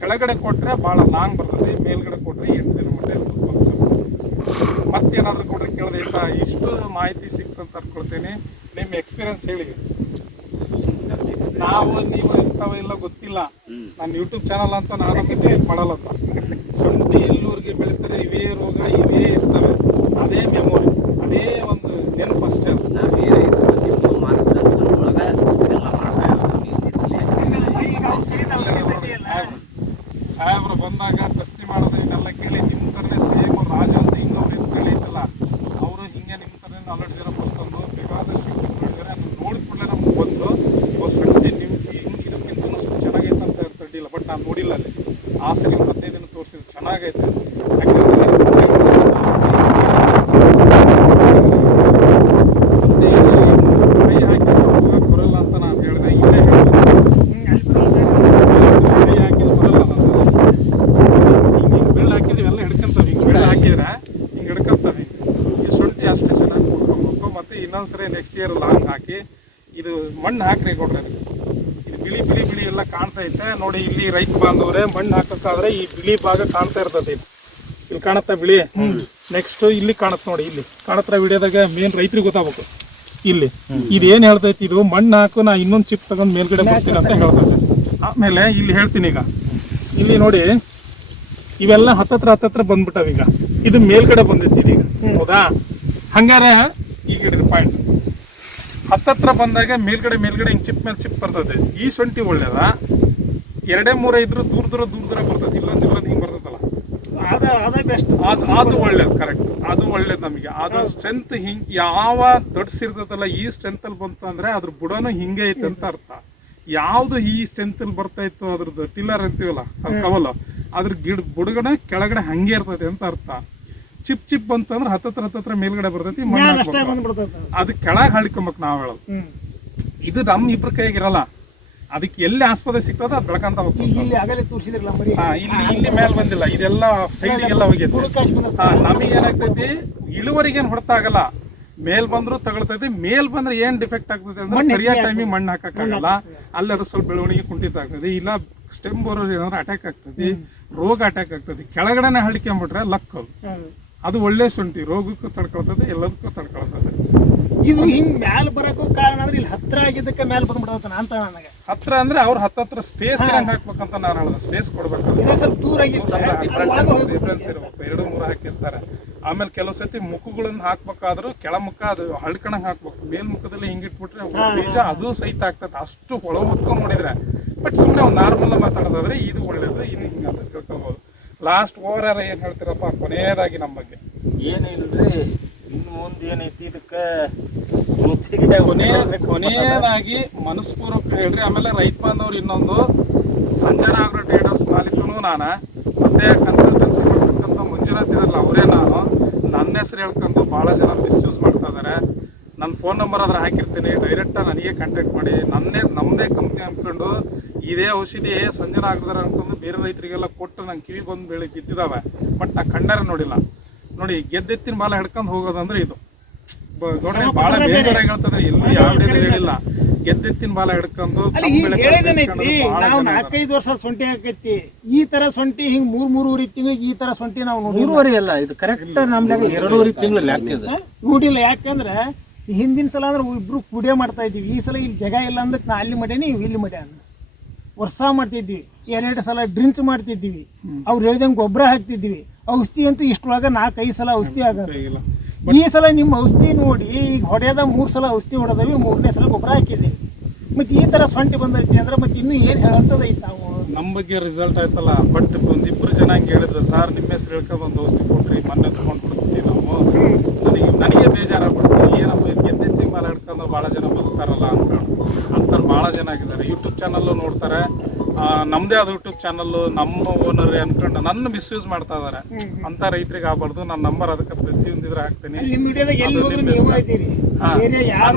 ಕೆಳಗಡೆ ಕೊಟ್ಟರೆ ಭಾಳ ಲಾಂಗ್ ಬರ್ತದೆ, ಮೇಲ್ಗಡೆ ಕೊಟ್ಟರೆ 8 ದಿನ ಮಟ್ಟ ಇರ್ಬೇಕು. ಮತ್ತೇನಾದರೂ ಕೊಟ್ಟರೆ ಕೇಳಿದೆ ಇಷ್ಟು ಮಾಹಿತಿ ಸಿಕ್ತಂತ ಅನ್ಕೊಳ್ತೀನಿ. ನಿಮ್ಮ ಎಕ್ಸ್ಪೀರಿಯನ್ಸ್ ಹೇಳಿ. ನೀವು ಇಂಥವೆಲ್ಲ ಗೊತ್ತಿಲ್ಲ, ನಾನು ಯೂಟ್ಯೂಬ್ ಚಾನಲ್ ಅಂತ ನಾನು ಮಾಡಲ್ಲಪ್ಪ. ಶುಂಠಿ ಎಲ್ಲೂರಿಗೆ ಬೆಳೀತಾರೆ, ಇವೇ ರೋಗ ಇವೇ ಇರ್ತವೆ, ಅದೇ ಮೆಮೊರಿ, ಅದೇ ಒಂದು ನೆನಪು ಅಷ್ಟೇ. ಸಾಹೇಬ್ರು ಬಂದಾಗ ಪ್ರಶ್ನೆ ಮಾಡೋದು ಇದೆಲ್ಲ ಕೇಳಿ ನಿಮ್ಮ ಥರನೇ ಸೇಮ್ ರಾಜ ಅಂತ ಇನ್ನೊಬ್ರು ಎತ್ಕೊಳ್ಳೈತಲ್ಲ, ಅವರು ಹಿಂಗೆ ನಿಮ್ಮ ಥರನೇ ನಾಲೆಡ್ಜ್ ಇರೋ ಪರ್ಸನ್ನು ಬೇಕಾದಷ್ಟು ಮಾಡಿದ್ದಾರೆ. ನೋಡಿದ್ಮೇಲೆ ನಮ್ಗೆ ಬಂದು ಇವಾಗ ಶಕ್ತಿ ನಿಮ್ಗೆ ಹಿಂಗೆ ಇದಕ್ಕಿಂತ ಸ್ವಲ್ಪ ಚೆನ್ನಾಗೈತೆ ಅಂತ ತಡ್ಡಿಲ್ಲ, ಬಟ್ ನಾನು ನೋಡಿಲ್ಲ ಅಲ್ಲಿ. ಆ ಸರಿ 15 ದಿನ ತೋರಿಸಿದ್ರು ಚೆನ್ನಾಗೈತೆ. ಯಾಕಂದರೆ ಕೈ ಹಾಕಿ ಬರಲ್ಲ ಅಂತ ನಾನು ಹೇಳಿದೆ. ಇವರೇ ಕೈ ಹಾಕಿದ್ರೆ ಬರಲ್ಲ ಹಿಂಗೆ ಬೆಳ್ಳು ಹಾಕಿದ್ರೆ ಇವೆಲ್ಲ ಹಿಡ್ಕೊಂತವೆ. ಹಿಂಗೆ ಬೆಳ್ಳು ಹಾಕಿದ್ರೆ ಹಿಂಗೆ ಹಿಡ್ಕೊಂತವೆ. ಈ ಶುಂಠಿ ಅಷ್ಟೇ ಚೆನ್ನಾಗಿ ಕೊಡ್ಕೊಬೇಕು. ಮತ್ತು ಇನ್ನೊಂದ್ಸರಿ ನೆಕ್ಸ್ಟ್ ಇಯರ್ ಲಾಂಗ್ ಹಾಕಿ ಇದು ಮಣ್ಣು ಹಾಕ್ರಿ ಕೊಡ್ರಿ. ಇದು ಬಿಳಿ ಬಿಳಿ ಬಿಳಿ ಎಲ್ಲ ಕಾಣ್ತಾ ಐತೆ ನೋಡಿ. ಇಲ್ಲಿ ರೈತ ಬಾಂಧವ್ರೆ ಮಣ್ಣು ಹಾಕಕ್ಕಾದ್ರೆ ಈ ಬಿಳಿ ಭಾಗ ಕಾಣ್ತಾ ಇರ್ತದೆ. ಇಲ್ಲಿ ಕಾಣುತ್ತಾ ಬಿಳಿ. ನೆಕ್ಸ್ಟ್ ಇಲ್ಲಿ ಕಾಣುತ್ತೆ ನೋಡಿ, ಇಲ್ಲಿ ಕಾಣತ್ರ ವಿಡಿಯೋದಾಗ ಮೇನ್ ರೈತರಿಗೆ ಗೊತ್ತಾಗಬೇಕು. ಇಲ್ಲಿ ಇದೇನು ಹೇಳ್ತೈತಿ, ಇದು ಮಣ್ಣು ಹಾಕು, ನಾ ಇನ್ನೊಂದು ಚಿಪ್ ತಗೊಂಡು ಮೇಲ್ಗಡೆ ಬರ್ತೀನಿ ಅಂತ ಹೇಳ್ತೈತೆ. ಆಮೇಲೆ ಇಲ್ಲಿ ಹೇಳ್ತೀನಿ, ಈಗ ಇಲ್ಲಿ ನೋಡಿ ಇವೆಲ್ಲ ಹತ್ತತ್ರ ಬಂದ್ಬಿಟ್ಟವ. ಈಗ ಇದು ಮೇಲ್ಗಡೆ ಬಂದೈತಿ ಈಗ, ಹೌದಾ? ಹಂಗಾರೆ ಈಗ ಹಿಡಿದು ಪಾಯಿಂಟ್ ಹತ್ತತ್ರ ಬಂದಾಗ ಮೇಲ್ಗಡೆ ಹಿಂಗೆ ಚಿಪ್ ಮೇಲೆ ಚಿಪ್ ಬರ್ತದೆ. ಈ ಶುಂಠಿ ಒಳ್ಳೇದ, 2-3 ಇದ್ರು ದೂರ ಬರ್ತದೆ. ಇಲ್ಲೊಂದು ಹಿಂಗೆ ಬರ್ತದಲ್ಲ, ಅದು ಒಳ್ಳೇದು. ಕರೆಕ್ಟ್, ಅದು ಒಳ್ಳೇದು ನಮಗೆ. ಅದು ಸ್ಟ್ರೆಂತ್ ಹಿಂಗೆ ಯಾವ ದೊಡ್ಡಸಿರ್ತದಲ್ಲ, ಈ ಸ್ಟ್ರೆಂತಲ್ಲಿ ಬಂತು ಅಂದರೆ ಅದ್ರ ಬುಡನೂ ಹಿಂಗೆ ಐತೆ ಅಂತ ಅರ್ಥ. ಯಾವುದು ಈ ಸ್ಟ್ರೆಂತಲ್ಲಿ ಬರ್ತಾ ಇತ್ತು ಅದ್ರದ್ದು ಟಿಲ್ಲರ್ ಅಂತೀವಲ್ಲ, ಅದು ಕವಲು, ಅದ್ರ ಬುಡಗಡೆ ಕೆಳಗಡೆ ಹಂಗೆ ಇರ್ತದೆ ಅಂತ ಅರ್ಥ. ಚಿಪ್ ಬಂತು ಅಂದ್ರೆ ಹತ್ತತ್ರ ಮೇಲ್ಗಡೆ ಬರ್ತೈತಿ, ಅದು ಕೆಳಗೆ ಹಳ್ಕೊಂಬೇಕು ನಾವು ಹೇಳೋದು. ಇದು ನಮ್ಮ ಇಬ್ಬರ ಕೈಗಿರಲ್ಲ, ಅದಕ್ಕೆ ಎಲ್ಲಿ ಆಸ್ಪತ್ರೆ ಸಿಗ್ತದ ಅದು ಬೆಳಕಂತ ಹೋಗ್ತದೆ. ಇಲ್ಲಿ ಮೇಲೆ ಬಂದಿಲ್ಲ, ಇದೆಲ್ಲ ಸೈಡಿಗೆಲ್ಲ ಹೋಗೈತಿ. ನಮಗೆ ಏನಾಗ್ತೈತಿ, ಇಳುವರಿಗೇನು ಹೊಡ್ತಾ ಆಗಲ್ಲ, ಮೇಲ್ ಬಂದ್ರು ತಗೊಳ್ತೈತಿ. ಮೇಲ್ ಬಂದ್ರೆ ಏನ್ ಡಿಫೆಕ್ಟ್ ಆಗ್ತದೆ ಅಂದ್ರೆ ಸರಿಯಾದ ಟೈಮಿಗೆ ಮಣ್ಣು ಹಾಕಕ್ಕಾಗಲ್ಲ, ಅಲ್ಲಿ ಅದು ಸ್ವಲ್ಪ ಬೆಳವಣಿಗೆ ಕುಂಠಿತ ಆಗ್ತದೆ. ಇಲ್ಲ ಸ್ಟೆಮ್ ಬರೋದು ಏನಾದ್ರು ಅಟ್ಯಾಕ್ ಆಗ್ತದೆ, ರೋಗ ಅಟ್ಯಾಕ್ ಆಗ್ತದೆ. ಕೆಳಗಡೆನೆ ಹಳ್ಕೊಂಡ್ಬಿಟ್ರೆ ಲಕ್ ಅದು ಒಳ್ಳೆ ಶುಂಠಿ, ರೋಗಕ್ಕೂ ತಡ್ಕೊಳ್ತದೆ, ಎಲ್ಲದಕ್ಕೂ ತಡ್ಕೊಳ್ತದೆ. ಇದು ಹಿಂಗ್ ಮ್ಯಾಲ ಬರಕ್ಕೂ ಕಾರಣ ಅಂದ್ರೆ ಇಲ್ಲಿ ಹತ್ರ ಆಗಿದ್ದಕ್ಕೆ ಮ್ಯಾಲ ಬಂದ್ಬಿಡತ್ತ ಅಂತ ನನಗೆ. ಹತ್ರ ಅಂದ್ರೆ ಅವ್ರ ಹತ್ತತ್ರ ಸ್ಪೇಸ್ ಹೆಂಗ್ ಹಾಕ್ಬೇಕಂತ ನಾನು ಹೇಳಿದೆ, ಸ್ಪೇಸ್ ಕೊಡ್ಬೇಕು. ಸ್ವಲ್ಪ ದೂರ ಡಿಫ್ರೆನ್ಸ್ ಇರ್ಬೇಕು, 2-3 ಹಾಕಿರ್ತಾರೆ. ಆಮೇಲೆ ಕೆಲವು ಸತಿ ಮುಖಗಳನ್ನ ಹಾಕ್ಬೇಕಾದ್ರೂ ಕೆಳಮುಖ ಅದು ಹಳ್ಕಣಂಗ್ ಹಾಕ್ಬೇಕು. ಮೇಲ್ಮುಖದಲ್ಲಿ ಹಿಂಗಿಟ್ಬಿಟ್ರೆ ಬೀಜ ಅದು ಸಹಿತ ಆಗ್ತದೆ, ಅಷ್ಟು ಒಳಮುಖ ನೋಡಿದ್ರೆ. ಬಟ್ ಸುಮ್ಮನೆ ಒಂದು ನಾರ್ಮಲ್ ಮಾತಾಡೋದಾದ್ರೆ ಇದು ಒಳ್ಳೇದು, ಇದು ಹಿಂಗೆ ಅಂತ ತಿಳ್ಕೊಬೋದು. ಲಾಸ್ಟ್ ಓವರ್ ಏನು ಹೇಳ್ತೀರಪ್ಪ ಕೊನೆಯದಾಗಿ ನಮ್ಮ ಬಗ್ಗೆ? ಏನಿಲ್ರಿ, ಇನ್ನು ಮುಂದೆ ಏನೈತಿ ಇದಕ್ಕೆ ಕೊನೆಯದಾಗಿ ಮನಸ್ಪೂರ್ವಕ ಹೇಳ್ರಿ. ಆಮೇಲೆ ರೈತ ಬಾಂಧವ್ರು ಇನ್ನೊಂದು, ಸಂಜನಾ ಆಗ್ರೋ ಟ್ರೇಡರ್ಸ್ ಮಾಲೀಕನು ನಾನು, ಮತ್ತೆ ಕನ್ಸಲ್ಟೆನ್ಸಿ ಮಾಡ್ತಕ್ಕಂಥ ಮಂಜುನಾಥ್ ಇರಲ್ಲ ಅವರೇ ನಾನು. ನನ್ನ ಹೆಸರು ಹೇಳ್ಕೊಂಡು ಭಾಳ ಜನ ಮಿಸ್ಯೂಸ್ ಮಾಡ್ತಾ ಇದ್ದಾರೆ. ನನ್ನ ಫೋನ್ ನಂಬರ್ ಅದ್ರ ಹಾಕಿರ್ತೀನಿ, ಡೈರೆಕ್ಟಾಗಿ ನನಗೆ ಕಾಂಟ್ಯಾಕ್ಟ್ ಮಾಡಿ. ನಮ್ಮದೇ ಕಂಪ್ನಿ ಅಂದ್ಕೊಂಡು ಇದೇ ಔಷಧಿ ಸಂಜನಾ ಆಗ್ತಾರೆ ಅಂದ್ಕೊಂಡು ಬೇರೆ ರೈತರಿಗೆಲ್ಲ ಕೊಟ್ಟು ನಂಗೆ ಕಿವಿ ಬಂದು ಬಿದ್ದಿದ್ದಾವೆ. ಬಟ್ ನಾ ಕಣ್ಣಾರೆ ನೋಡಿಲ್ಲ. ನೋಡಿ ಗೆದ್ದೆತ್ತಿನ ಬಾಲ ಹಿಡ್ಕೊಂಡು ಹೋಗೋದಂದ್ರೆ ಇದು ನೋಡ್ರಿ ಭಾಳ ಬೇಜಾರಾಗಿ ಹೇಳ್ತದ್ರಿ ಎಲ್ಲೂ ಯಾವುದೇ ಹೇಳಿಲ್ಲ. ಗೆದ್ದೆತ್ತಿನ ಬಾಲ ಹಿಡ್ಕೊಂಡು ಅಲ್ಲಿ ಈಗ ಹೇಳೇದೇನೈತ್ರಿ, ನಾವು 4-5 ವರ್ಷ ಸೊಂಟಿ ಹಾಕೈತಿ, ಈ ತರ ಸೊಂಟಿ ಹಿಂಗ್ 3-3.5 ತಿಂಗಳಿಗೆ ಈ ತರ ಸೊಂಟಿ ನಾವು ನೋಡಿ 3.5 ಅಲ್ಲ, ಇದು ಕರೆಕ್ಟ್ ನಮ್ದಾಗ 2.5 ತಿಂಗಳು ಲೆಕ್ಕ ಇದೆ. ನೋಡಿಲ್ಲ. ಯಾಕಂದ್ರೆ ಹಿಂದಿನ ಸಲ ಅಂದ್ರೆ ಇಬ್ರು ಕುಡಿಯೋ ಮಾಡ್ತಾ ಇದ್ವಿ, ಈ ಸಲ ಇಲ್ಲಿ ಜಾಗ ಇಲ್ಲ ಅಂದಕ್ಕೆ ನಾ ಅಲ್ಲಿ ಮಾಡ್ಯಾನಿ ಇವ್ ಇಲ್ಲಿ ಮಾಡ್ಯಾನ. ವರ್ಷ ಮಾಡ್ತಿದ್ವಿ, 2 ಸಲ ಡ್ರಿಂಕ್ಸ್ ಮಾಡ್ತಿದ್ವಿ, ಅವ್ರು ಹೇಳ್ದಂಗೆ ಗೊಬ್ಬರ ಹಾಕ್ತಿದ್ವಿ. ಔಷಧಿ ಅಂತೂ ಇಷ್ಟೊಳಗ 4-5 ಸಲ ಔಷಧಿ ಆಗೋದು. ಈ ಸಲ ನಿಮ್ಮ ಔಷಧಿ ನೋಡಿ ಈಗ ಹೊಡೆಯದ 3 ಸಲ ಔಷಧಿ ಹೊಡೆದವಿ, 3ನೇ ಸಲ ಗೊಬ್ಬರ ಹಾಕಿದ್ದೀವಿ. ಮತ್ತೆ ಈ ತರ ಸೊಂಟಿ ಬಂದೈತಿ ಅಂದ್ರೆ ಮತ್ತೆ ಇನ್ನೂ ಏನ್ ಹೇಳಂತದೈತಿ. ನಾವು ನಮ್ಮ ಬಗ್ಗೆ ರಿಸಲ್ಟ್ ಆಯ್ತಲ್ಲ, ಬಟ್ ಒಂದಿಬ್ರು ಜನ ಹಂಗೆ ಹೇಳಿದ್ರು, ಸರ್ ನಿಮ್ಮ ಹೆಸರು ಹೇಳ್ಕೊಂಡು ಒಂದು ಔಷಧಿ ಕೊಟ್ರಿ, ಮೊನ್ನೆ ತಗೊಂಡು ಬಿಡ್ತೀವಿ ನಾವು. ನನಗೆ ಬೇಜಾರಾಗ್ಬಿಡ್ತು, ಏನಪ್ಪ ಗೆದ್ದೆತ್ತಿ ಮೇಲೆ ಹಿಡ್ಕೊಂಡು ಭಾಳ ಜನ ಬದುಕ್ತಾರಲ್ಲ ಅಂತಾರೆ. ಭಾಳ ಜನ ಆಗಿದ್ದಾರೆ. ಯೂಟ್ಯೂಬ್ ಚಾನಲ್ಲು ನೋಡ್ತಾರೆ, ನಮ್ಮದೇ ಆದ ಯೂಟ್ಯೂಬ್ ಚಾನಲ್ಲು ನಮ್ಮ ಓನರ್ ಅನ್ಕೊಂಡು ನನ್ನ ಮಿಸ್ಯೂಸ್ ಮಾಡ್ತಾ ಇದ್ದಾರೆ. ಅಂತ ರೈತರಿಗೆ ಆಗ್ಬಾರ್ದು. ನನ್ನ ನಂಬರ್ ಅದಕ್ಕೆ ಪ್ರತಿಯೊಂದಿದ್ರೆ ಹಾಕ್ತೀನಿ,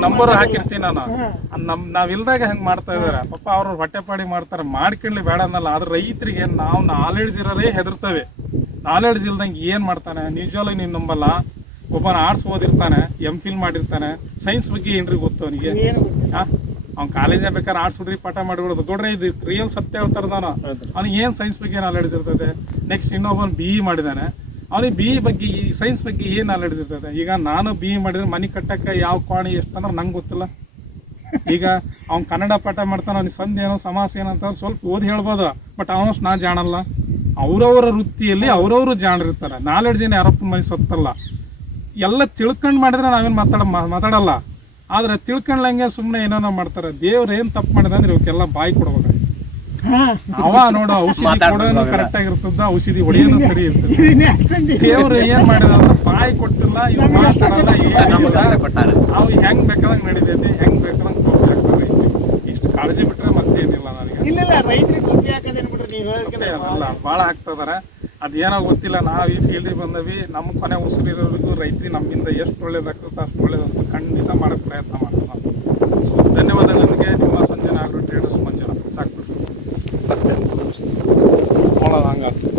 ನಂಬರ್ ಹಾಕಿರ್ತೀನಿ ನಾನು. ನಾವ್ ಇಲ್ದಾಗ ಹೆಂಗ್ ಮಾಡ್ತಾ ಇದಾರೆ ಪಾಪ, ಅವ್ರು ಹೊಟ್ಟೆಪಾಡಿ ಮಾಡ್ತಾರೆ, ಮಾಡ್ಕೊಳ್ಳಿ ಬೇಡ ಅನ್ನಲ್ಲ. ಆದ್ರೆ ರೈತರಿಗೆ ನಾವು ನಾಲೆಡ್ಜ್ ಇರೋರೇ ಹೆದರ್ತವೆ. ನಾಲೆಡ್ಜ್ ಇಲ್ದಂಗೆ ಏನ್ ಮಾಡ್ತಾನೆ ನಿಜವಾಗ್ಲೂ ನೀನ್ ನಂಬಲ್ಲ. ಒಬ್ಬನ ಆರ್ಟ್ಸ್ ಓದಿರ್ತಾನೆ, MPhil ಮಾಡಿರ್ತಾನೆ, ಸೈನ್ಸ್ ಬಗ್ಗೆ ಏನ್ರಿ ಗೊತ್ತು ಅವನಿಗೆ? ಅವ್ನು ಕಾಲೇಜ್ ಬೇಕಾದ್ರೆ ಆರ್ಟ್ಸ್ ಹುಡ್ರಿ ಪಾಠ ಮಾಡಿಬಿಡೋದು. ದೊಡ್ಡ ಇದು ರಿಯಲ್ ಸತ್ಯ ಹೇಳ್ತಾರೆ ನಾನು. ಅವ್ನಿಗೆ ಏನು ಸೈನ್ಸ್ ಬಗ್ಗೆ ನಾಲೆಡ್ಜ್ ಇರ್ತದೆ? ನೆಕ್ಸ್ಟ್ ಇನ್ನೊಬ್ಬನು BE ಮಾಡಿದ್ದಾನೆ, ಅವನಿಗೆ BE ಬಗ್ಗೆ ಈ ಸೈನ್ಸ್ ಬಗ್ಗೆ ಏನು ನಾಲೆಡ್ಜ್ ಇರ್ತದೆ? ಈಗ ನಾನು BE ಮಾಡಿದ್ರೆ ಮನೆ ಕಟ್ಟಕ್ಕೆ ಯಾವ ಕೋಣಿ ಎಷ್ಟು ಅಂದ್ರೆ ನಂಗೆ ಗೊತ್ತಿಲ್ಲ. ಈಗ ಅವ್ನು ಕನ್ನಡ ಪಾಠ ಮಾಡ್ತಾನೆ, ಅವ್ನಿಗೆ ಸಂಧಿ ಏನೋ ಸಮಾಸ ಏನಂತ ಸ್ವಲ್ಪ ಓದಿ ಹೇಳ್ಬೋದು, ಬಟ್ ಅವನಷ್ಟು ನಾ ಜಾಣಲ್ಲ. ಅವ್ರವ್ರ ವೃತ್ತಿಯಲ್ಲಿ ಅವ್ರವ್ರು ಜಾಣರಿರ್ತಾರೆ. ನಾಲೆಡ್ಜ್ ಏನು ಯಾರಪ್ಪ ಮನೆ ಸೊತ್ತಲ್ಲ. ಎಲ್ಲ ತಿಳ್ಕೊಂಡು ಮಾಡಿದ್ರೆ ನಾವೇನು ಮಾತಾಡಲ್ಲ. ಆದ್ರೆ ತಿಳ್ಕೊಂಡ್ಲಂಗೆ ಸುಮ್ಮನೆ ಏನೋ ಮಾಡ್ತಾರೆ. ದೇವ್ರು ಏನು ತಪ್ಪು ಮಾಡಿದೆ ಅಂದ್ರೆ ಇವಕ್ಕೆಲ್ಲ ಬಾಯಿ ಕೊಡ್ಬೇಕಾಗಿ. ಅವ ನೋಡು ಔಷಧಿ ಕೊಡೋನು ಕರೆಕ್ಟ್ ಆಗಿರ್ತದ, ಔಷಧಿ ಹೊಡೆಯೋನು ಸರಿ ಇರ್ತದೆ. ದೇವ್ರು ಏನ್ ಮಾಡಿದ ಅಂದ್ರೆ ಬಾಯಿ ಕೊಟ್ಟಿಲ್ಲ, ಇವ್ ಮಾತಾಡಲ್ಲ, ಅವ್ ಹೆಂಗ್ ಬೇಕಾದಂಗೆ ನಡಿತೈತಿ, ಹೆಂಗ್ ಬೇಕಾದಂಗೆ ಟೋಪಿ ಹಾಕ್ತಾರೆ. ಇಷ್ಟು ಕಾಳಜಿ ಬಿಟ್ರೆ ಮತ್ತೇನಿಲ್ಲ ನನಗೆ. ಅಲ್ಲ ಭಾಳ ಆಗ್ತದಾರೆ. ಅದೇನೋ ಗೊತ್ತಿಲ್ಲ. ನಾವು ಈ ಫೀಲ್ಡಿಗೆ ಬಂದವಿ, ನಮ್ಮ ಕೊನೆ ಉಸಿರಿರೋರಿಗೂ ರೈತರಿಗೆ ನಮ್ಮಿಂದ ಎಷ್ಟು ಒಳ್ಳೇದಾಗ್ತದೆ ಅಷ್ಟು ಒಳ್ಳೇದಂತ ಖಂಡಿತ ಮಾಡೋಕ್ಕೆ ಪ್ರಯತ್ನ ಮಾಡ್ತೀವಿ ನಾವು. ಸೊ ಧನ್ಯವಾದ. ನನಗೆ ನಿಮ್ಮ ಸಂಜನಾ ಆಗ್ರೋ ಟ್ರೇಡರ್ಸ್ ಮಂಜುನಾಥ್ ಸಾಕ್ಬಿಟ್ಟು ಹಂಗಾಗ್ತದೆ.